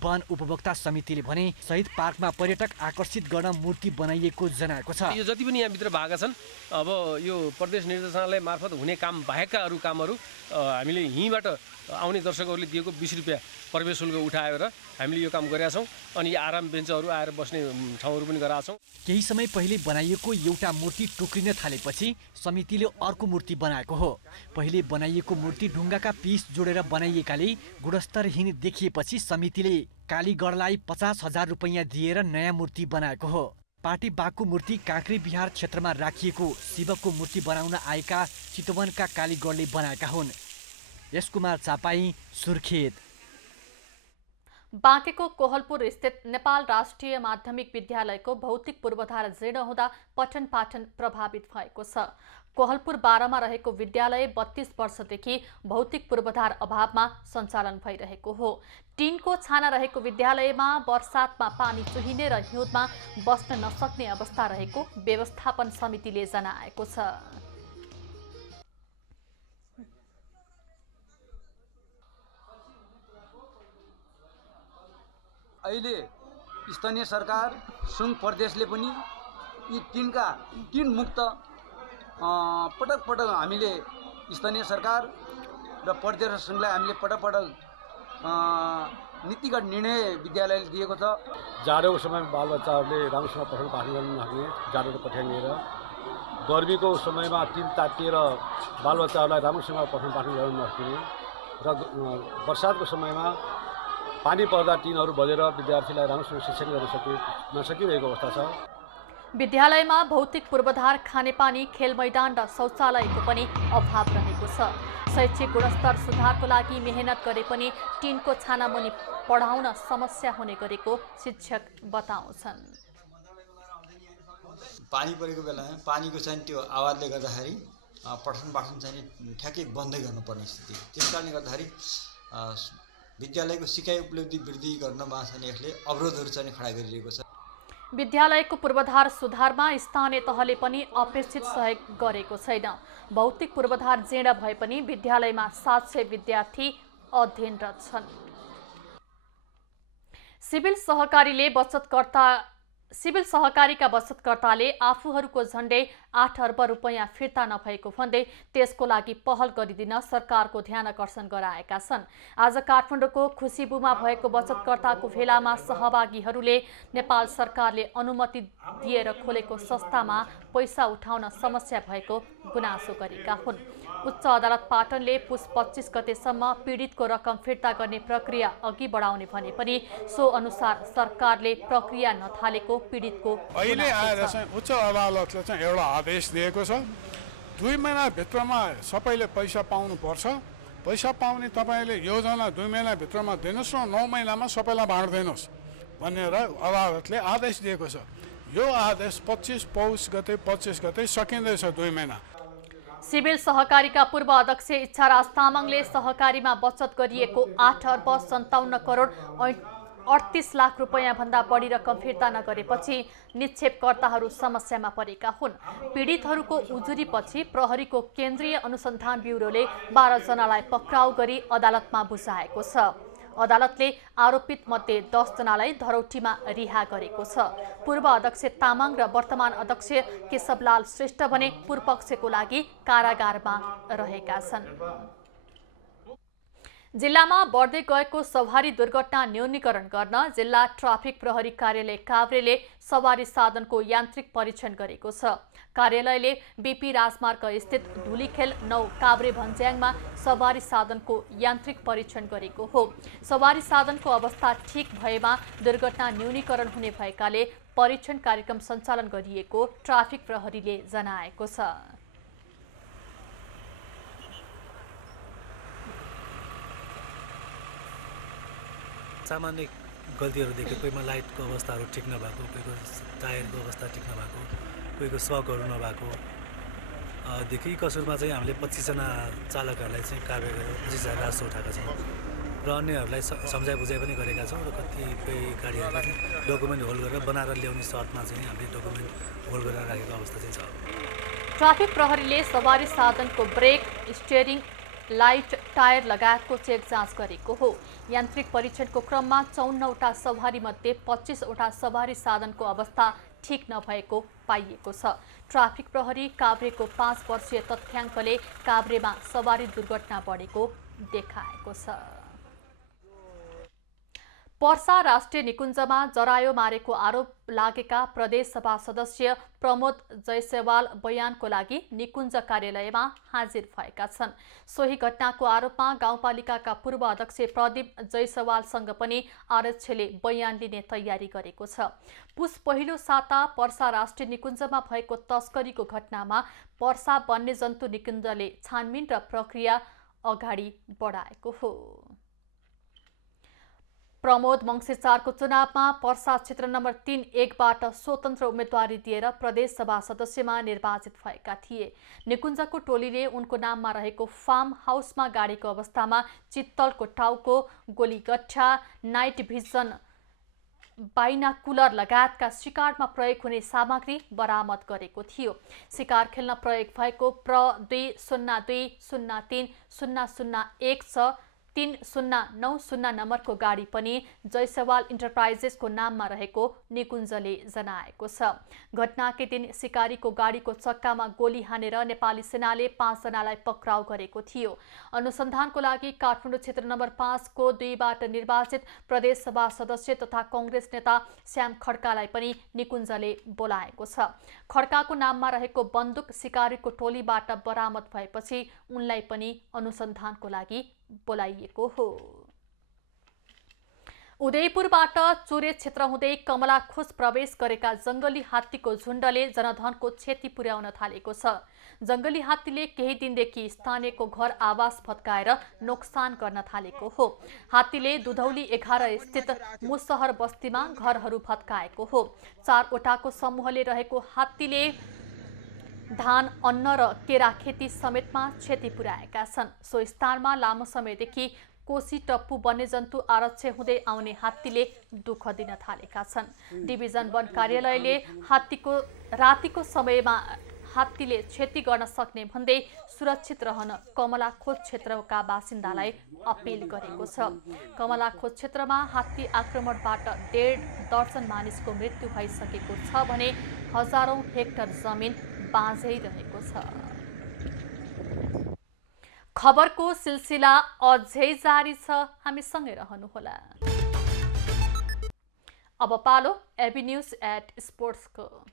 वन उपभोक्ता समितिले भने शहीद पार्कमा पर्यटक आकर्षित गर्न मूर्ति बनाइएको जनाएको छ। यो जति पनि यहाँभित्र भएका छन् अब यो प्रदेश निर्देशनालय मार्फत हुने काम बाहेकका अरू कामहरू हामीले यहीँबाट आउने दर्शकहरूले दिएको 20 रुपियाँ प्रवेश शुल्क उठाएर हामीले यो काम गरेका छौँ अनि आराम बेन्चहरू आएर बस्ने ठाउँहरू पनि गराएका छौँ। केही समय पहिले बनाइएको एउटा मूर्ति टुक्रिन थालेपछि समितिले अर्को मूर्ति बनाएको हो। पहिले बनाइएको मूर्ति ढुङ्गाका पिस जोडेर बनाइएकाले गुणस्तरहीन देखिएपछि समितिले कालीगढलाई 50,000 रुपैयाँ दिएर नयाँ मूर्ति बनाएको हो। पार्टी बागको मूर्ति काँक्री बिहार क्षेत्रमा राखिएको शिवको मूर्ति बनाउन आएका चितवनका कालीगढले बनाएका हुन्। यसकुमार चापाई, सुर्खेत। बाँकेको कोहलपुर स्थित नेपाल राष्ट्रिय माध्यमिक विद्यालयको भौतिक पूर्वाधार जीर्ण हुँदा पठन पाठन प्रभावित भएको छ। कोहलपुर 12 मा रहेको विद्यालय 32 वर्षदेखि भौतिक पूर्वाधार अभावमा सञ्चालन भइरहेको हो। टिनको छाना रहेको विद्यालयमा वर्षातमा पानी चुहिने र हिउँदमा बस्न नसक्ने अवस्था रहेको व्यवस्थापन समितिले जनाएको छ। अहिले स्थानीय सरकार सुङ प्रदेशले पनि यी टिन मुक्त पटक पटक हामीले स्थानीय सरकार र प्रदेश संघलाई हामीले पटक पटक नीतिगत निर्णय विद्यालयले दिएको छ। जाडोको समयमा बालबच्चाहरूले राम्रोसँग पठन पाठन गर्न नसक्ने जाडोको कठ्याइ लिएर, गर्मीको समयमा टिन तातिएर बालबच्चाहरूलाई राम्रोसँग पठन पाठन गर्न नसक्ने र बर्सातको समयमा पानी पर्दा टिनहरू बजेर विद्यार्थीलाई राम्रोसँग शिक्षण गर्न नसकिरहेको अवस्था छ। विद्यालयमा भौतिक पूर्वाधार, खानेपानी, खेल मैदान र शौचालयको पनि अभाव रहेको छ। शैक्षिक गुणस्तर सुधारको लागि मेहनत गरे पनि टिनको छानामुनि पढाउन समस्या हुने गरेको शिक्षक बताउँछन्। पानी परेको बेलामा पानीको चाहिँ त्यो आवाजले गर्दाखेरि पठन पाठन चाहिँ ठ्याक्कै बन्दै गर्नुपर्ने स्थिति। त्यसकारणले गर्दाखेरि विद्यालयको सिकाइ उपलब्धि वृद्धि गर्नमा चाहिँ यसले अवरोधहरू चाहिँ खडा गरिरहेको छ। विद्यालयको पूर्वाधार सुधारमा स्थानीय तहले पनि अपेक्षित सहयोग गरेको छैन। भौतिक पूर्वाधार जीर्ण भए पनि विद्यालयमा 700 विद्यार्थी अध्ययनरत छन्। सिभिल सहकारीका बचतकर्ताले आफूहरूको झण्डै 8 अर्ब रुपैयाँ फिर्ता नभएको भन्दै त्यसको लागि पहल गरिदिन सरकारको ध्यान आकर्षण गराएका छन्। आज काठमाडौँको खुसीबुमा भएको बचतकर्ताको भेलामा सहभागीहरूले नेपाल सरकारले अनुमति दिएर खोलेको संस्थामा पैसा उठाउन समस्या भएको गुनासो गरेका हुन्। उच्च अदालत पाटनले पुस 25 गतेसम्म पीडितको रकम फिर्ता गर्ने प्रक्रिया अघि बढाउने भने पनि सो अनुसार सरकारले प्रक्रिया नथालेको पीडितको अहिले आएर चाहिँ उच्च अदालतले चाहिँ एउटा आदेश दिएको छ। 2 महिनाभित्रमा सबैले पैसा पाउनुपर्छ। पैसा पाउने तपाईँले योजना 2 महिनाभित्रमा दिनुहोस् र 9 महिनामा सबैलाई बाँड्दिनुहोस् भनेर अदालतले आदेश दिएको छ। यो आदेश 25 पौष गते 25 गते सकिँदैछ 2 महिना। सिभिल सहकारीका पूर्व अध्यक्ष इच्छाराज तामाङले सहकारीमा बचत गरिएको 8 अर्ब 57 करोड 38 लाख रुपैयाँ भन्दा बढी रकम फिर्ता नगरेपछि निक्षेपकर्ताहरू समस्यामा परेका हुन्। पीडितहरूको उजुरीपछि प्रहरीको केन्द्रीय अनुसन्धान ब्युरोले 12 जनालाई पक्राउ गरी अदालतमा बुझाएको छ। अदालतले आरोपित मध्ये 10 जनालाई धरौटीमा रिहा गरेको छ। पूर्व अध्यक्ष तामाङ र वर्तमान अध्यक्ष केशवलाल श्रेष्ठ भने पूर्वपक्षको लागि कारागारमा रहेका छन्। जिल्लामा बढ्दै गएको सवारी दुर्घटना न्यूनीकरण गर्न जिल्ला ट्राफिक प्रहरी कार्यालय काभ्रेले सवारी साधनको यान्त्रिक परीक्षण गरेको छ। कार्यालयले बीपी राजमार्ग स्थित धुलीखेल 9 काभ्रे भन्ज्याङमा सवारी साधनको यान्त्रिक परीक्षण गरेको हो। सवारी साधनको अवस्था ठीक भएमा दुर्घटना न्यूनीकरण हुने भएकाले परीक्षण कार्यक्रम सञ्चालन गरिएको ट्राफिक प्रहरीले जनाएको छ। सामान्य गल्तीहरू देख्यो, कोहीमा लाइटको अवस्थाहरू ठिक नभएको, कोहीको टायरको अवस्था ठिक नभएको, कोहीको सकहरू नभएको देखि कसुरमा चाहिँ हामीले 25 जना चालकहरूलाई चाहिँ कारबाही गरेर 25 हजार राजस्व उठाएका छौँ र अन्यहरूलाई सम्झाइ बुझाइ पनि गरेका छौँ र कतिपय गाडीहरूलाई चाहिँ डकुमेन्ट होल्ड गरेर बनाएर ल्याउने सर्तमा चाहिँ हामीले डकुमेन्ट होल्ड गरेर राखेको अवस्था चाहिँ छ। ट्राफिक प्रहरीले सवारी साधनको ब्रेक, स्टियरिङ, लाइट, टायर लगायतको चेक जाँच गरेको हो। यान्त्रिक परीक्षणको क्रममा 54वटा सवारी मध्ये 25वटा सवारी साधनको अवस्था ठीक नभएको पाइएको छ। ट्राफिक प्रहरी काभ्रेको 5 वर्षीय तथ्याङ्कले काभ्रेमा सवारी दुर्घटना बढेको देखाएको छ। पर्सा राष्ट्रिय निकुञ्जमा जरायो मारेको आरोप लागेका प्रदेशसभा सदस्य प्रमोद जयसवाल बयानको लागि निकुञ्ज कार्यालयमा हाजिर भएका छन्। सोही घटनाको आरोपमा गाउँपालिकाका पूर्व अध्यक्ष प्रदीप जयसवालसँग पनि आरक्षले बयान लिने तयारी गरेको छ। पुस पहिलो साता पर्सा राष्ट्रिय निकुञ्जमा भएको तस्करीको घटनामा पर्सा वन्यजन्तु निकुञ्जले छानबिन र प्रक्रिया अगाडि बढाएको हो। प्रमोद मङ्सिर 4 को चुनावमा पर्सा क्षेत्र नम्बर 3-1बाट स्वतन्त्र उम्मेदवारी दिएर प्रदेशसभा सदस्यमा निर्वाचित भएका थिए। निकुञ्जको टोलीले उनको नाममा रहेको फार्म हाउसमा गाडेको अवस्थामा चित्तलको टाउको, गोलीगट्ठा, नाइट भिजन, बाइनाकुलर लगायतका शिकारमा प्रयोग हुने सामग्री बरामद गरेको थियो। शिकार खेल्न प्रयोग भएको प्र 2023-03-001 3090 नम्बरको गाडी पनि जयसवाल इन्टरप्राइजेसको नाममा रहेको निकुञ्जले जनाएको छ। घटनाकै दिन शिकारीको गाडीको चक्कामा गोली हानेर नेपाली सेनाले 5 जनालाई पक्राउ गरेको थियो। अनुसन्धानको लागि काठमाडौँ क्षेत्र नम्बर 5 को 2बाट निर्वाचित प्रदेशसभा सदस्य तथा कांग्रेस नेता श्याम खड्कालाई पनि निकुञ्जले बोलाएको छ। खड्काको नाममा रहेको बन्दुक शिकारीको टोलीबाट बरामद भएपछि उनलाई पनि अनुसन्धानको लागि बोलाइएको हो। उदयपुरबाट चुरे क्षेत्र हुँदै कमलाखोज प्रवेश गरेका जंगली हात्तीको झुण्डले जनधनको क्षति पुर्याउन थालेको छ। जंगली हात्तीले केही दिनदेखि स्थानीयको घर आवास भत्काएर नोक्सान गर्न थालेको हो। हात्तीले दुधौली 11 स्थित मुसहर बस्तीमा घरहरू भत्काएको हो। 4 वटाको समूहले रहेको हात्तीले धान, अन्न र केरा खेती समेतमा क्षति पुर्याएका छन्। सो स्थानमा लामो समयदेखि कोशी टप्पु वन्यजन्तु आरक्ष हुँदै आउने हात्तीले दुःख दिन थालेका छन्। डिभिजन वन कार्यालयले रातिको समयमा हात्तीले क्षति गर्न सक्ने भन्दै सुरक्षित रहन कमलाखोज क्षेत्रका बासिन्दालाई अपिल गरेको छ। कमलाखोज क्षेत्रमा हात्ती आक्रमणबाट 1.5 दर्जन मानिसको मृत्यु भइसकेको छ भने हजारौं हेक्टर जमिन बाँझै रहेको छ। खबरको सिलसिला अझै जारी छ, हामी सँगै रहनुहोला। अब पालो एबी न्यूज एट स्पोर्ट्सको।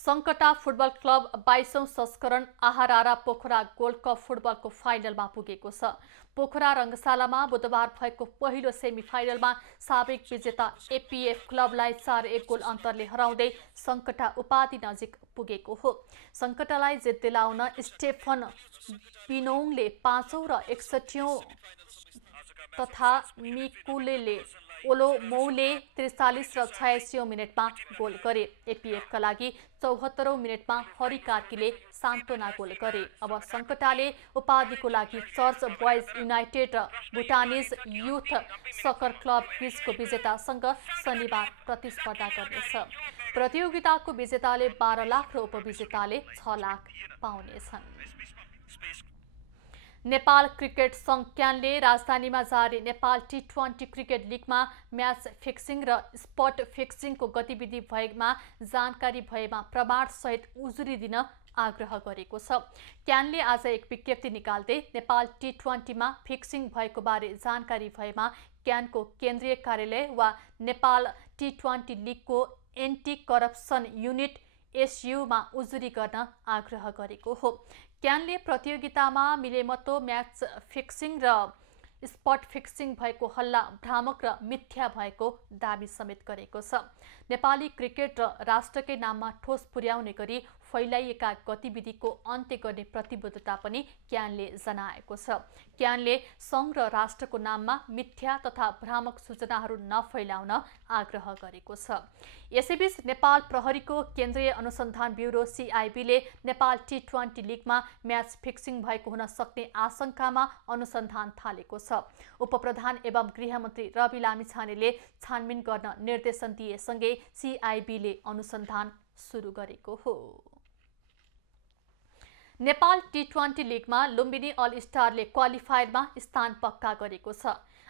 संकटा फुटबल क्लब 22औं संस्करण आहारारा पोखरा गोल्ड कप फुटबलको फाइनलमा पुगेको छ। पोखरा रंगशालामा बुधबार भएको पहिलो सेमिफाइनलमा साबिक विजेता एपीएफ क्लबलाई 4-1 गोल अन्तरले हराउँदै संकटा उपाधि नजिक पुगेको हो। संकटालाई जित दिलाउन स्टेफन पिनोङले 5औं र 61औं तथा मिकुलेले ओलोमौले 43 र 86औं मिनेटमा गोल गरे। एपीएफका लागि 74औं मिनेटमा हरि कार्कीले सान्त्वना गोल गरे। अब संकटाले उपाधिको लागि चर्च बोइज युनाइटेड र भुटानिज युथ सकर क्लब क्रिजको विजेतासँग शनिबार प्रतिस्पर्धा गर्नेछ। प्रतियोगिताको विजेताले 12 लाख र उपविजेताले 6 लाख पाउनेछन्। नेपाल क्रिकेट संघ क्यानले राजधानीमा जारी नेपाल टी20 क्रिकेट लिगमा म्याच फिक्सिङ र स्पट फिक्सिङको गतिविधि भएमा जानकारी भएमा प्रमाण सहित उजुरी दिन आग्रह गरेको छ। क्यानले आज एक विज्ञप्ति निकाल्दै नेपाल टी20 मा फिक्सिङ भएको बारे जानकारी भएमा क्यानको केन्द्रीय कार्यालय वा नेपाल टी20 लिगको एन्टी करप्सन युनिट एसयुमा उजुरी गर्न आग्रह गरेको हो। क्यानले प्रतियोगितामा मिलेमतो म्याच फिक्सिङ र स्पट फिक्सिङ भएको हल्ला भ्रामक र मिथ्या भएको दाबी समेत गरेको छ। नेपाली क्रिकेट र राष्ट्रकै नाममा ठोस पुर्याउने गरी फैलाइएका गतिविधिको अन्त्य गर्ने प्रतिबद्धता पनि क्यानले जनाएको छ। क्यानले संघ र राष्ट्रको नाममा मिथ्या तथा भ्रामक सूचनाहरू नफैलाउन आग्रह गरेको छ। यसैबीच नेपाल प्रहरीको केन्द्रीय अनुसन्धान ब्युरो सीआईबीले नेपाल टी20 लिगमा म्याच फिक्सिङ भएको हुन सक्ने आशंकामा अनुसन्धान थालेको छ। उपप्रधान एवं गृहमन्त्री रवि लामिछानेले छानबिन गर्न निर्देशन दिएसँगै सीआईबीले अनुसन्धान सुरु गरेको हो। नेपाल टी20 लिगमा लुम्बिनी अल स्टारले क्वालिफायरमा स्थान पक्का गरेको छ।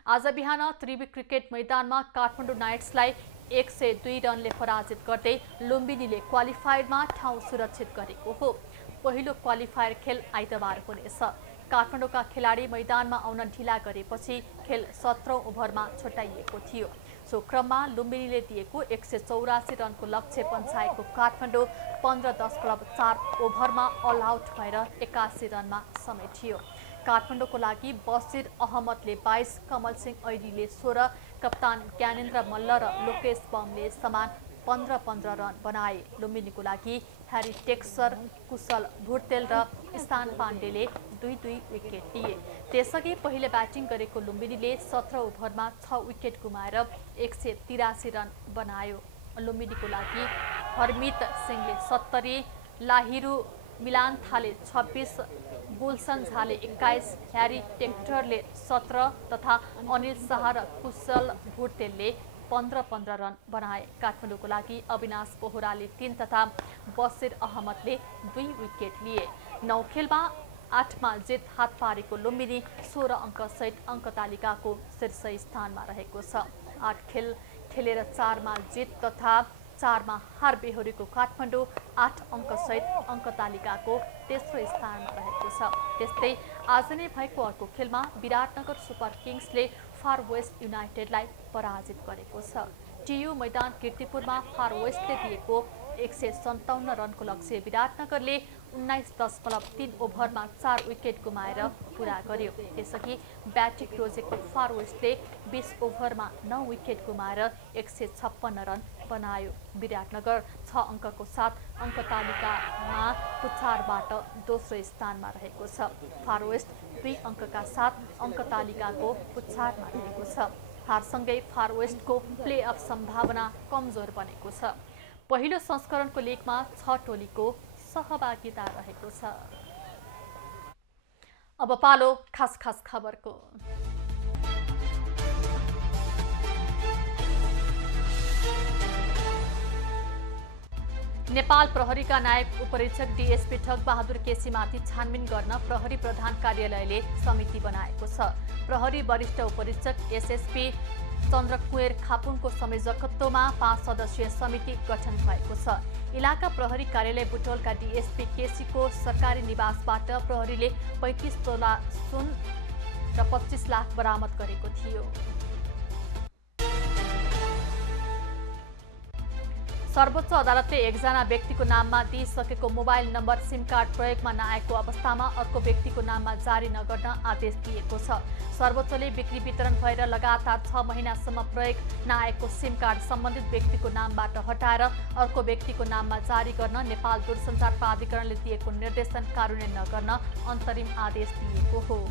आज बिहान त्रिवी क्रिकेट मैदानमा काठमाडौँ नाइट्सलाई 102 रनले पराजित गर्दै लुम्बिनीले क्वालिफायरमा ठाउँ सुरक्षित गरेको हो। पहिलो क्वालिफायर खेल आइतबार हुनेछ। काठमाडौँका खेलाडी मैदानमा आउन ढिला गरेपछि खेल 17औं ओभरमा छुट्याइएको थियो। सो क्रममा लुम्बिनीले दिएको 184 रनको लक्ष्य पन्छाएको काठमाडौँ 15.4 ओभरमा अल आउट भएर 81 रनमा समेटियो। काठमाडौँको लागि बसिर अहमदले 22, कमल सिंह ऐरीले 16, कप्तान ज्ञानेन्द्र मल्ल र लोकेश बमले समान 15-15 रन बनाए। लुम्बिनीको लागि ह्यारी टेक्सर, कुशल भुर्तेल र स्थान पाण्डेले 2-2 विकेट लिए। त्यसअघि पहिले ब्याटिङ गरेको लुम्बिनीले 17 ओभरमा 6 विकेट गुमाएर 183 रन बनायो। लुम्बिनीको लागि हरमित सिंहले 70, लाहिरू मिलान थाले 26, गुलसन झाले 21, ह्यारी टेक्टरले 17 तथा अनिल शाह र कुशल भुर्तेलले 15-15 रन बनाए। काठमाडौँको लागि अविनाश बोहराले 3 तथा बसिर अहमदले 2 विकेट लिए। 9 खेलमा 8मा जित हात पारेको लुम्बिनी 16 अङ्कसहित अङ्क तालिकाको शीर्ष स्थानमा रहेको छ। 8 खेल खेलेर 4मा जित तथा 4मा हार बेहोरेको काठमाडौँ 8 अङ्कसहित अङ्क तालिकाको तेस्रो स्थानमा रहेको छ। त्यस्तै आज नै भएको अर्को खेलमा विराटनगर सुपर किङ्सले फार वेस्ट युनाइटेडलाई पराजित गरेको छ। टियु मैदान कीर्तिपुरमा फार वेस्टले दिएको 157 रनको लक्ष्य विराटनगरले 19.3 ओभरमा 4 विकेट गुमाएर पुरा गर्यो। त्यसअघि ब्याटिङ रोजेको फार वेस्टले 20 ओभरमा 9 विकेट गुमाएर 156 रन बनायो। विराटनगर 6 अङ्कको साथ अङ्क तालिकामा पुच्छारबाट दोस्रो स्थानमा रहेको छ। फार वेस्ट 2 अङ्कका साथ अङ्क तालिकाको पुच्छारमा रहेको छ। हारसँगै फार वेस्टको प्लेअफ सम्भावना कमजोर बनेको छ। पहिलो संस्करणको लिगमा 6 टोलीको सहभागिता रहेको छ। अब पालो खास खबरको। नेपाल प्रहरीका नायब उपरीक्षक डीएसपी ठग बहादुर केसीमाथि छानबिन गर्न प्रहरी प्रधान कार्यालयले समिति बनाएको छ। प्रहरी वरिष्ठ उपरीक्षक एसएसपी चन्द्रकुएर खापुङको संयोजकत्वमा 5 सदस्यीय समिति गठन भएको छ। इलाका प्रहरी कार्यालय बुटोलका डीएसपी केसीको सरकारी निवासबाट प्रहरीले 35 तोला सुन र 25 लाख बरामद गरेको थियो। सर्वोच्च अदालतले एकजना व्यक्तिको नाममा दिइसकेको मोबाइल नम्बर सिम कार्ड प्रयोगमा नआएको अवस्थामा अर्को व्यक्तिको नाममा जारी नगर्न आदेश दिएको छ। सर्वोच्चले बिक्री वितरण भएर लगातार 6 महिनासम्म प्रयोग नआएको सिम कार्ड सम्बन्धित व्यक्तिको नामबाट हटाएर अर्को व्यक्तिको नाममा जारी गर्न नेपाल दूरसञ्चार प्राधिकरणले दिएको निर्देशन कार्यान्वयन नगर्न अन्तरिम आदेश दिएको हो।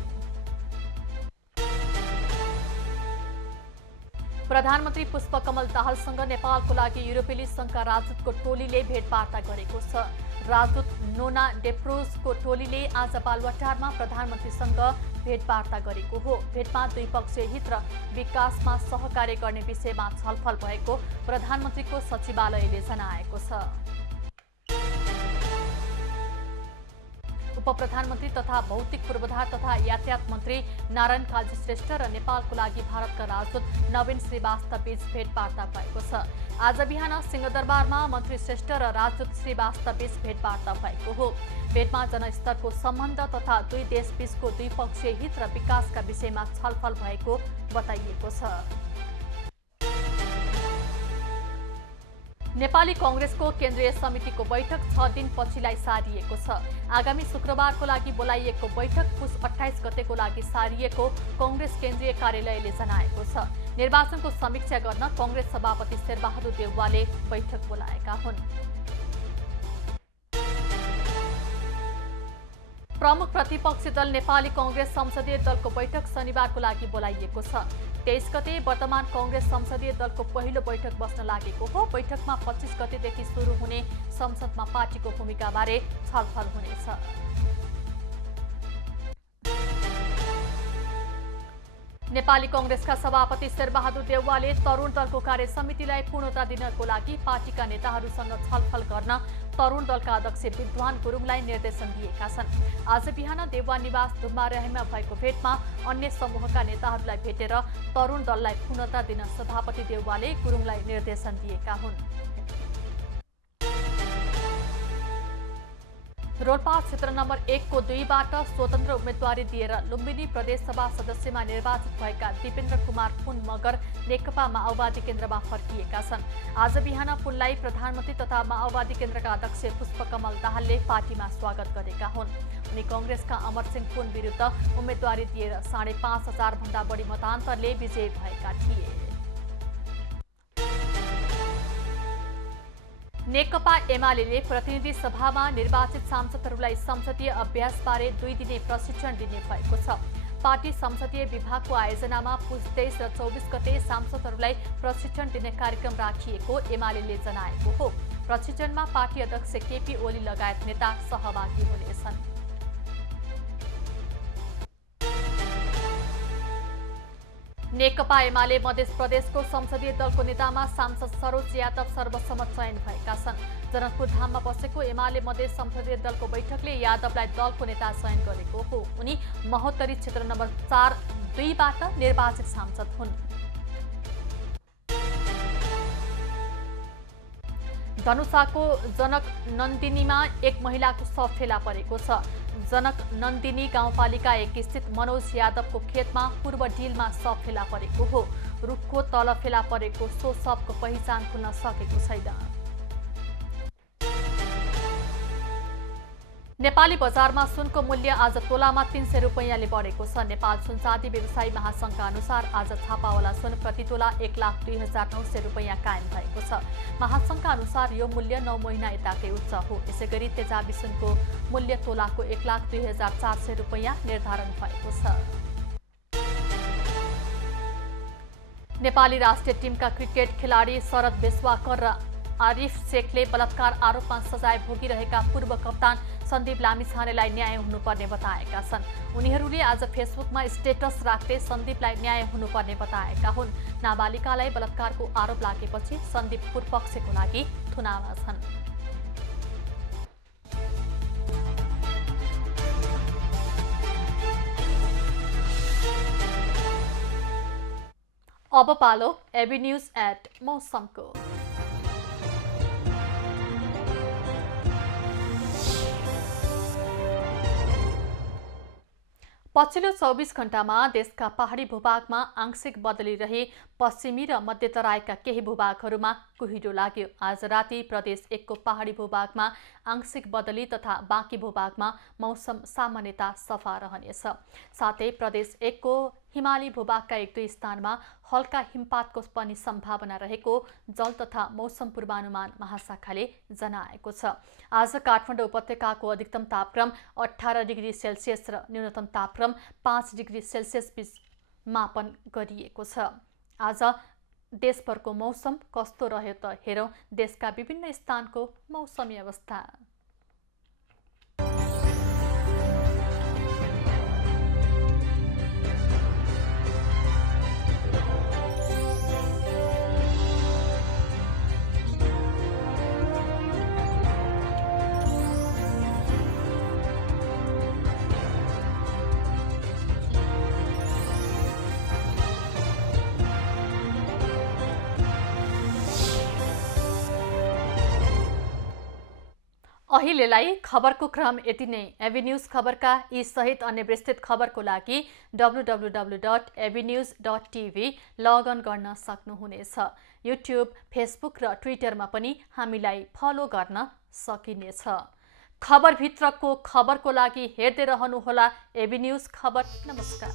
प्रधानमन्त्री पुष्पकमल दाहालसँग नेपालको लागि युरोपेली संघका राजदूतको टोलीले भेटवार्ता गरेको छ। राजदूत नोना डेप्रोजको टोलीले आज बालुवाटारमा प्रधानमन्त्रीसँग भेटवार्ता गरेको हो। भेटमा द्विपक्षीय हित र विकासमा सहकार्य गर्ने विषयमा छलफल भएको प्रधानमन्त्रीको सचिवालयले जनाएको छ। उपप्रधानमन्त्री तथा भौतिक पूर्वाधार तथा यातायात मन्त्री नारायण काजी श्रेष्ठ र नेपालको लागि भारतका राजदूत नवीन श्रीवास्तव बीच भेटवार्ता भएको छ। आज बिहान सिंहदरबारमा मन्त्री श्रेष्ठ र राजदूत श्रीवास्तव बीच भेटवार्ता भएको हो। भेटमा जनस्तरको सम्बन्ध तथा दुई देशबीचको द्विपक्षीय हित र विकासका विषयमा छलफल भएको बताइएको छ। नेपाली कांग्रेसको केन्द्रीय समितिको बैठक 6 दिन पछिलाई सारिएको छ। आगामी शुक्रबारको लागि बोलाइएको बैठक पुस 28 गतेको लागि सारिएको कांग्रेस केन्द्रीय कार्यालयले जनाएको छ। निर्वाचनको समीक्षा गर्न कांग्रेस सभापति शेरबहादुर देउवाले बैठक बोलाएका हुन्। प्रमुख प्रतिपक्षी दल नेपाली कांग्रेस संसदीय दलको बैठक शनिबारको लागि बोलाइएको छ। 23 गते वर्तमान कांग्रेस संसदीय दलको पहिलो बैठक बस्न लागेको हो। बैठकमा 25 गतेदेखि सुरु हुने संसदमा पार्टीको भूमिकाबारे छलफल हुनेछ। नेपाली कांग्रेसका सभापति शेरबहादुर देउवाले तरुण दलको कार्य समितिलाई पूर्णता दिनको लागि पार्टीका नेताहरूसँग छलफल गर्न तरुण दलका अध्यक्ष विद्वान गुरुङलाई निर्देशन दिएका छन्। आज बिहान देउवा निवास धुम्बारेहीमा भएको भेटमा अन्य समूहका नेताहरूलाई भेटेर तरुण दललाई पूर्णता दिन सभापति देउवाले गुरुङलाई निर्देशन दिएका हुन्। रोल्पा क्षेत्र नम्बर 1 को 2बाट स्वतन्त्र उम्मेदवारी दिएर लुम्बिनी प्रदेशसभा सदस्यमा निर्वाचित भएका दिपेन्द्र कुमार पुन मगर नेकपा माओवादी केन्द्रमा फर्किएका छन्। आज बिहान पुनलाई प्रधानमन्त्री तथा माओवादी केन्द्रका अध्यक्ष पुष्पकमल दाहालले पार्टीमा स्वागत गरेका हुन्। उनी कंग्रेसका अमरसिंह पुन विरुद्ध उम्मेदवारी दिएर 5,500 भन्दा बढी मतान्तरले विजयी भएका थिए। नेकपा एमाले प्रतिनिधि सभामा निर्वाचित सांसदहरूलाई संसदीय अभ्यासबारे 2 दिने प्रशिक्षण दिने भएको छ। पार्टी संसदीय विभागको आयोजनामा पुस 23 र 24 गते सांसदहरूलाई प्रशिक्षण दिने कार्यक्रम राखिएको एमाले जनाएको हो। प्रशिक्षणमा पार्टी अध्यक्ष केपी ओली लगायत नेता सहभागी हुनेछन्। नेकपा एमाले मध्य प्रदेशको संसदीय दलको नेतामा सांसद सरोज यादव सर्वसम्मत चयन भएका छन्। जनकपुर धाममा बसेको एमाले मध्य संसदीय दलको बैठकले यादवलाई दलको नेता चयन गरेको हो। उनी महोत्तरी क्षेत्र नम्बर 4-2बाट निर्वाचित सांसद हुन्। धनुषाको जनक नन्दिनीमा एक महिलाको शव फेला परेको छ। जनक नन्दिनी गाउँपालिका 1 स्थित मनोज यादवको खेतमा पूर्व डिलमा शव फेला परेको हो। रुखको तल फेला परेको सो शवको पहिचान खुल्न सकेको छैन। नेपाली बजारमा सुनको मूल्य आज तोलामा 300 रुपैयाँले बढेको छ। नेपाल सुनचाँदी व्यवसायी महासंघका अनुसार आज छापावाला सुन प्रति तोला 1,02,900 रुपैयाँ कायम भएको छ। महासंघका अनुसार यो मूल्य 9 महिना यताकै उच्च हो। यसैगरी तेजाबी सुनको मूल्य तोलाको 1,02,400 रुपैयाँ निर्धारण भएको छ। नेपाली राष्ट्रिय टिमका क्रिकेट खेलाडी शरद बेस्वाकर र आरिफ शेखले बलात्कार आरोपमा सजाय भोगिरहेका पूर्व कप्तान सन्दीप लामिछानेलाई न्याय हुनुपर्ने बताएका छन्। उनीहरूले आज फेसबुकमा स्टेटस राख्दै सन्दीपलाई न्याय हुनुपर्ने बताएका हुन्। नाबालिकालाई बलात्कारको आरोप लागेपछि सन्दीप पूर्वपक्षको लागि थुनामा छन्। अब पालो एबी न्यूज एट मौसमको। पछिल्लो 24 घण्टामा देशका पहाडी भूभागमा आंशिक बदली रही पश्चिमी र मध्य तराईका केही भूभागहरूमा कुहिरो लाग्यो। आज राति प्रदेश 1 को पहाडी भूभागमा आंशिक बदली तथा बाँकी भूभागमा मौसम सामान्यतया सफा रहनेछ। साथै प्रदेश 1 को हिमाली भूभागका 1-2 स्थानमा हल्का हिमपातको पनि सम्भावना रहेको जल तथा मौसम पूर्वानुमान महाशाखाले जनाएको छ। आज काठमाडौँ उपत्यकाको अधिकतम तापक्रम 18 डिग्री सेल्सियस र न्यूनतम तापक्रम 5 डिग्री सेल्सियस बीच मापन गरिएको छ। आज देशभरको मौसम कस्तो रह्यो त हेरौं देशका विभिन्न स्थानको मौसमी अवस्था। अहिलेलाई खबरको क्रम यति नै। एबी न्यूज खबरका यी सहित अन्य विस्तृत खबरको लागि www.abnews.tv लगअन गर्न सक्नुहुनेछ। युट्युब, फेसबुक र ट्विटरमा पनि हामीलाई फलो गर्न सकिनेछ। खबरभित्रको खबरको लागि हेर्दै रहनुहोला एबी न्यूज खबर। नमस्कार।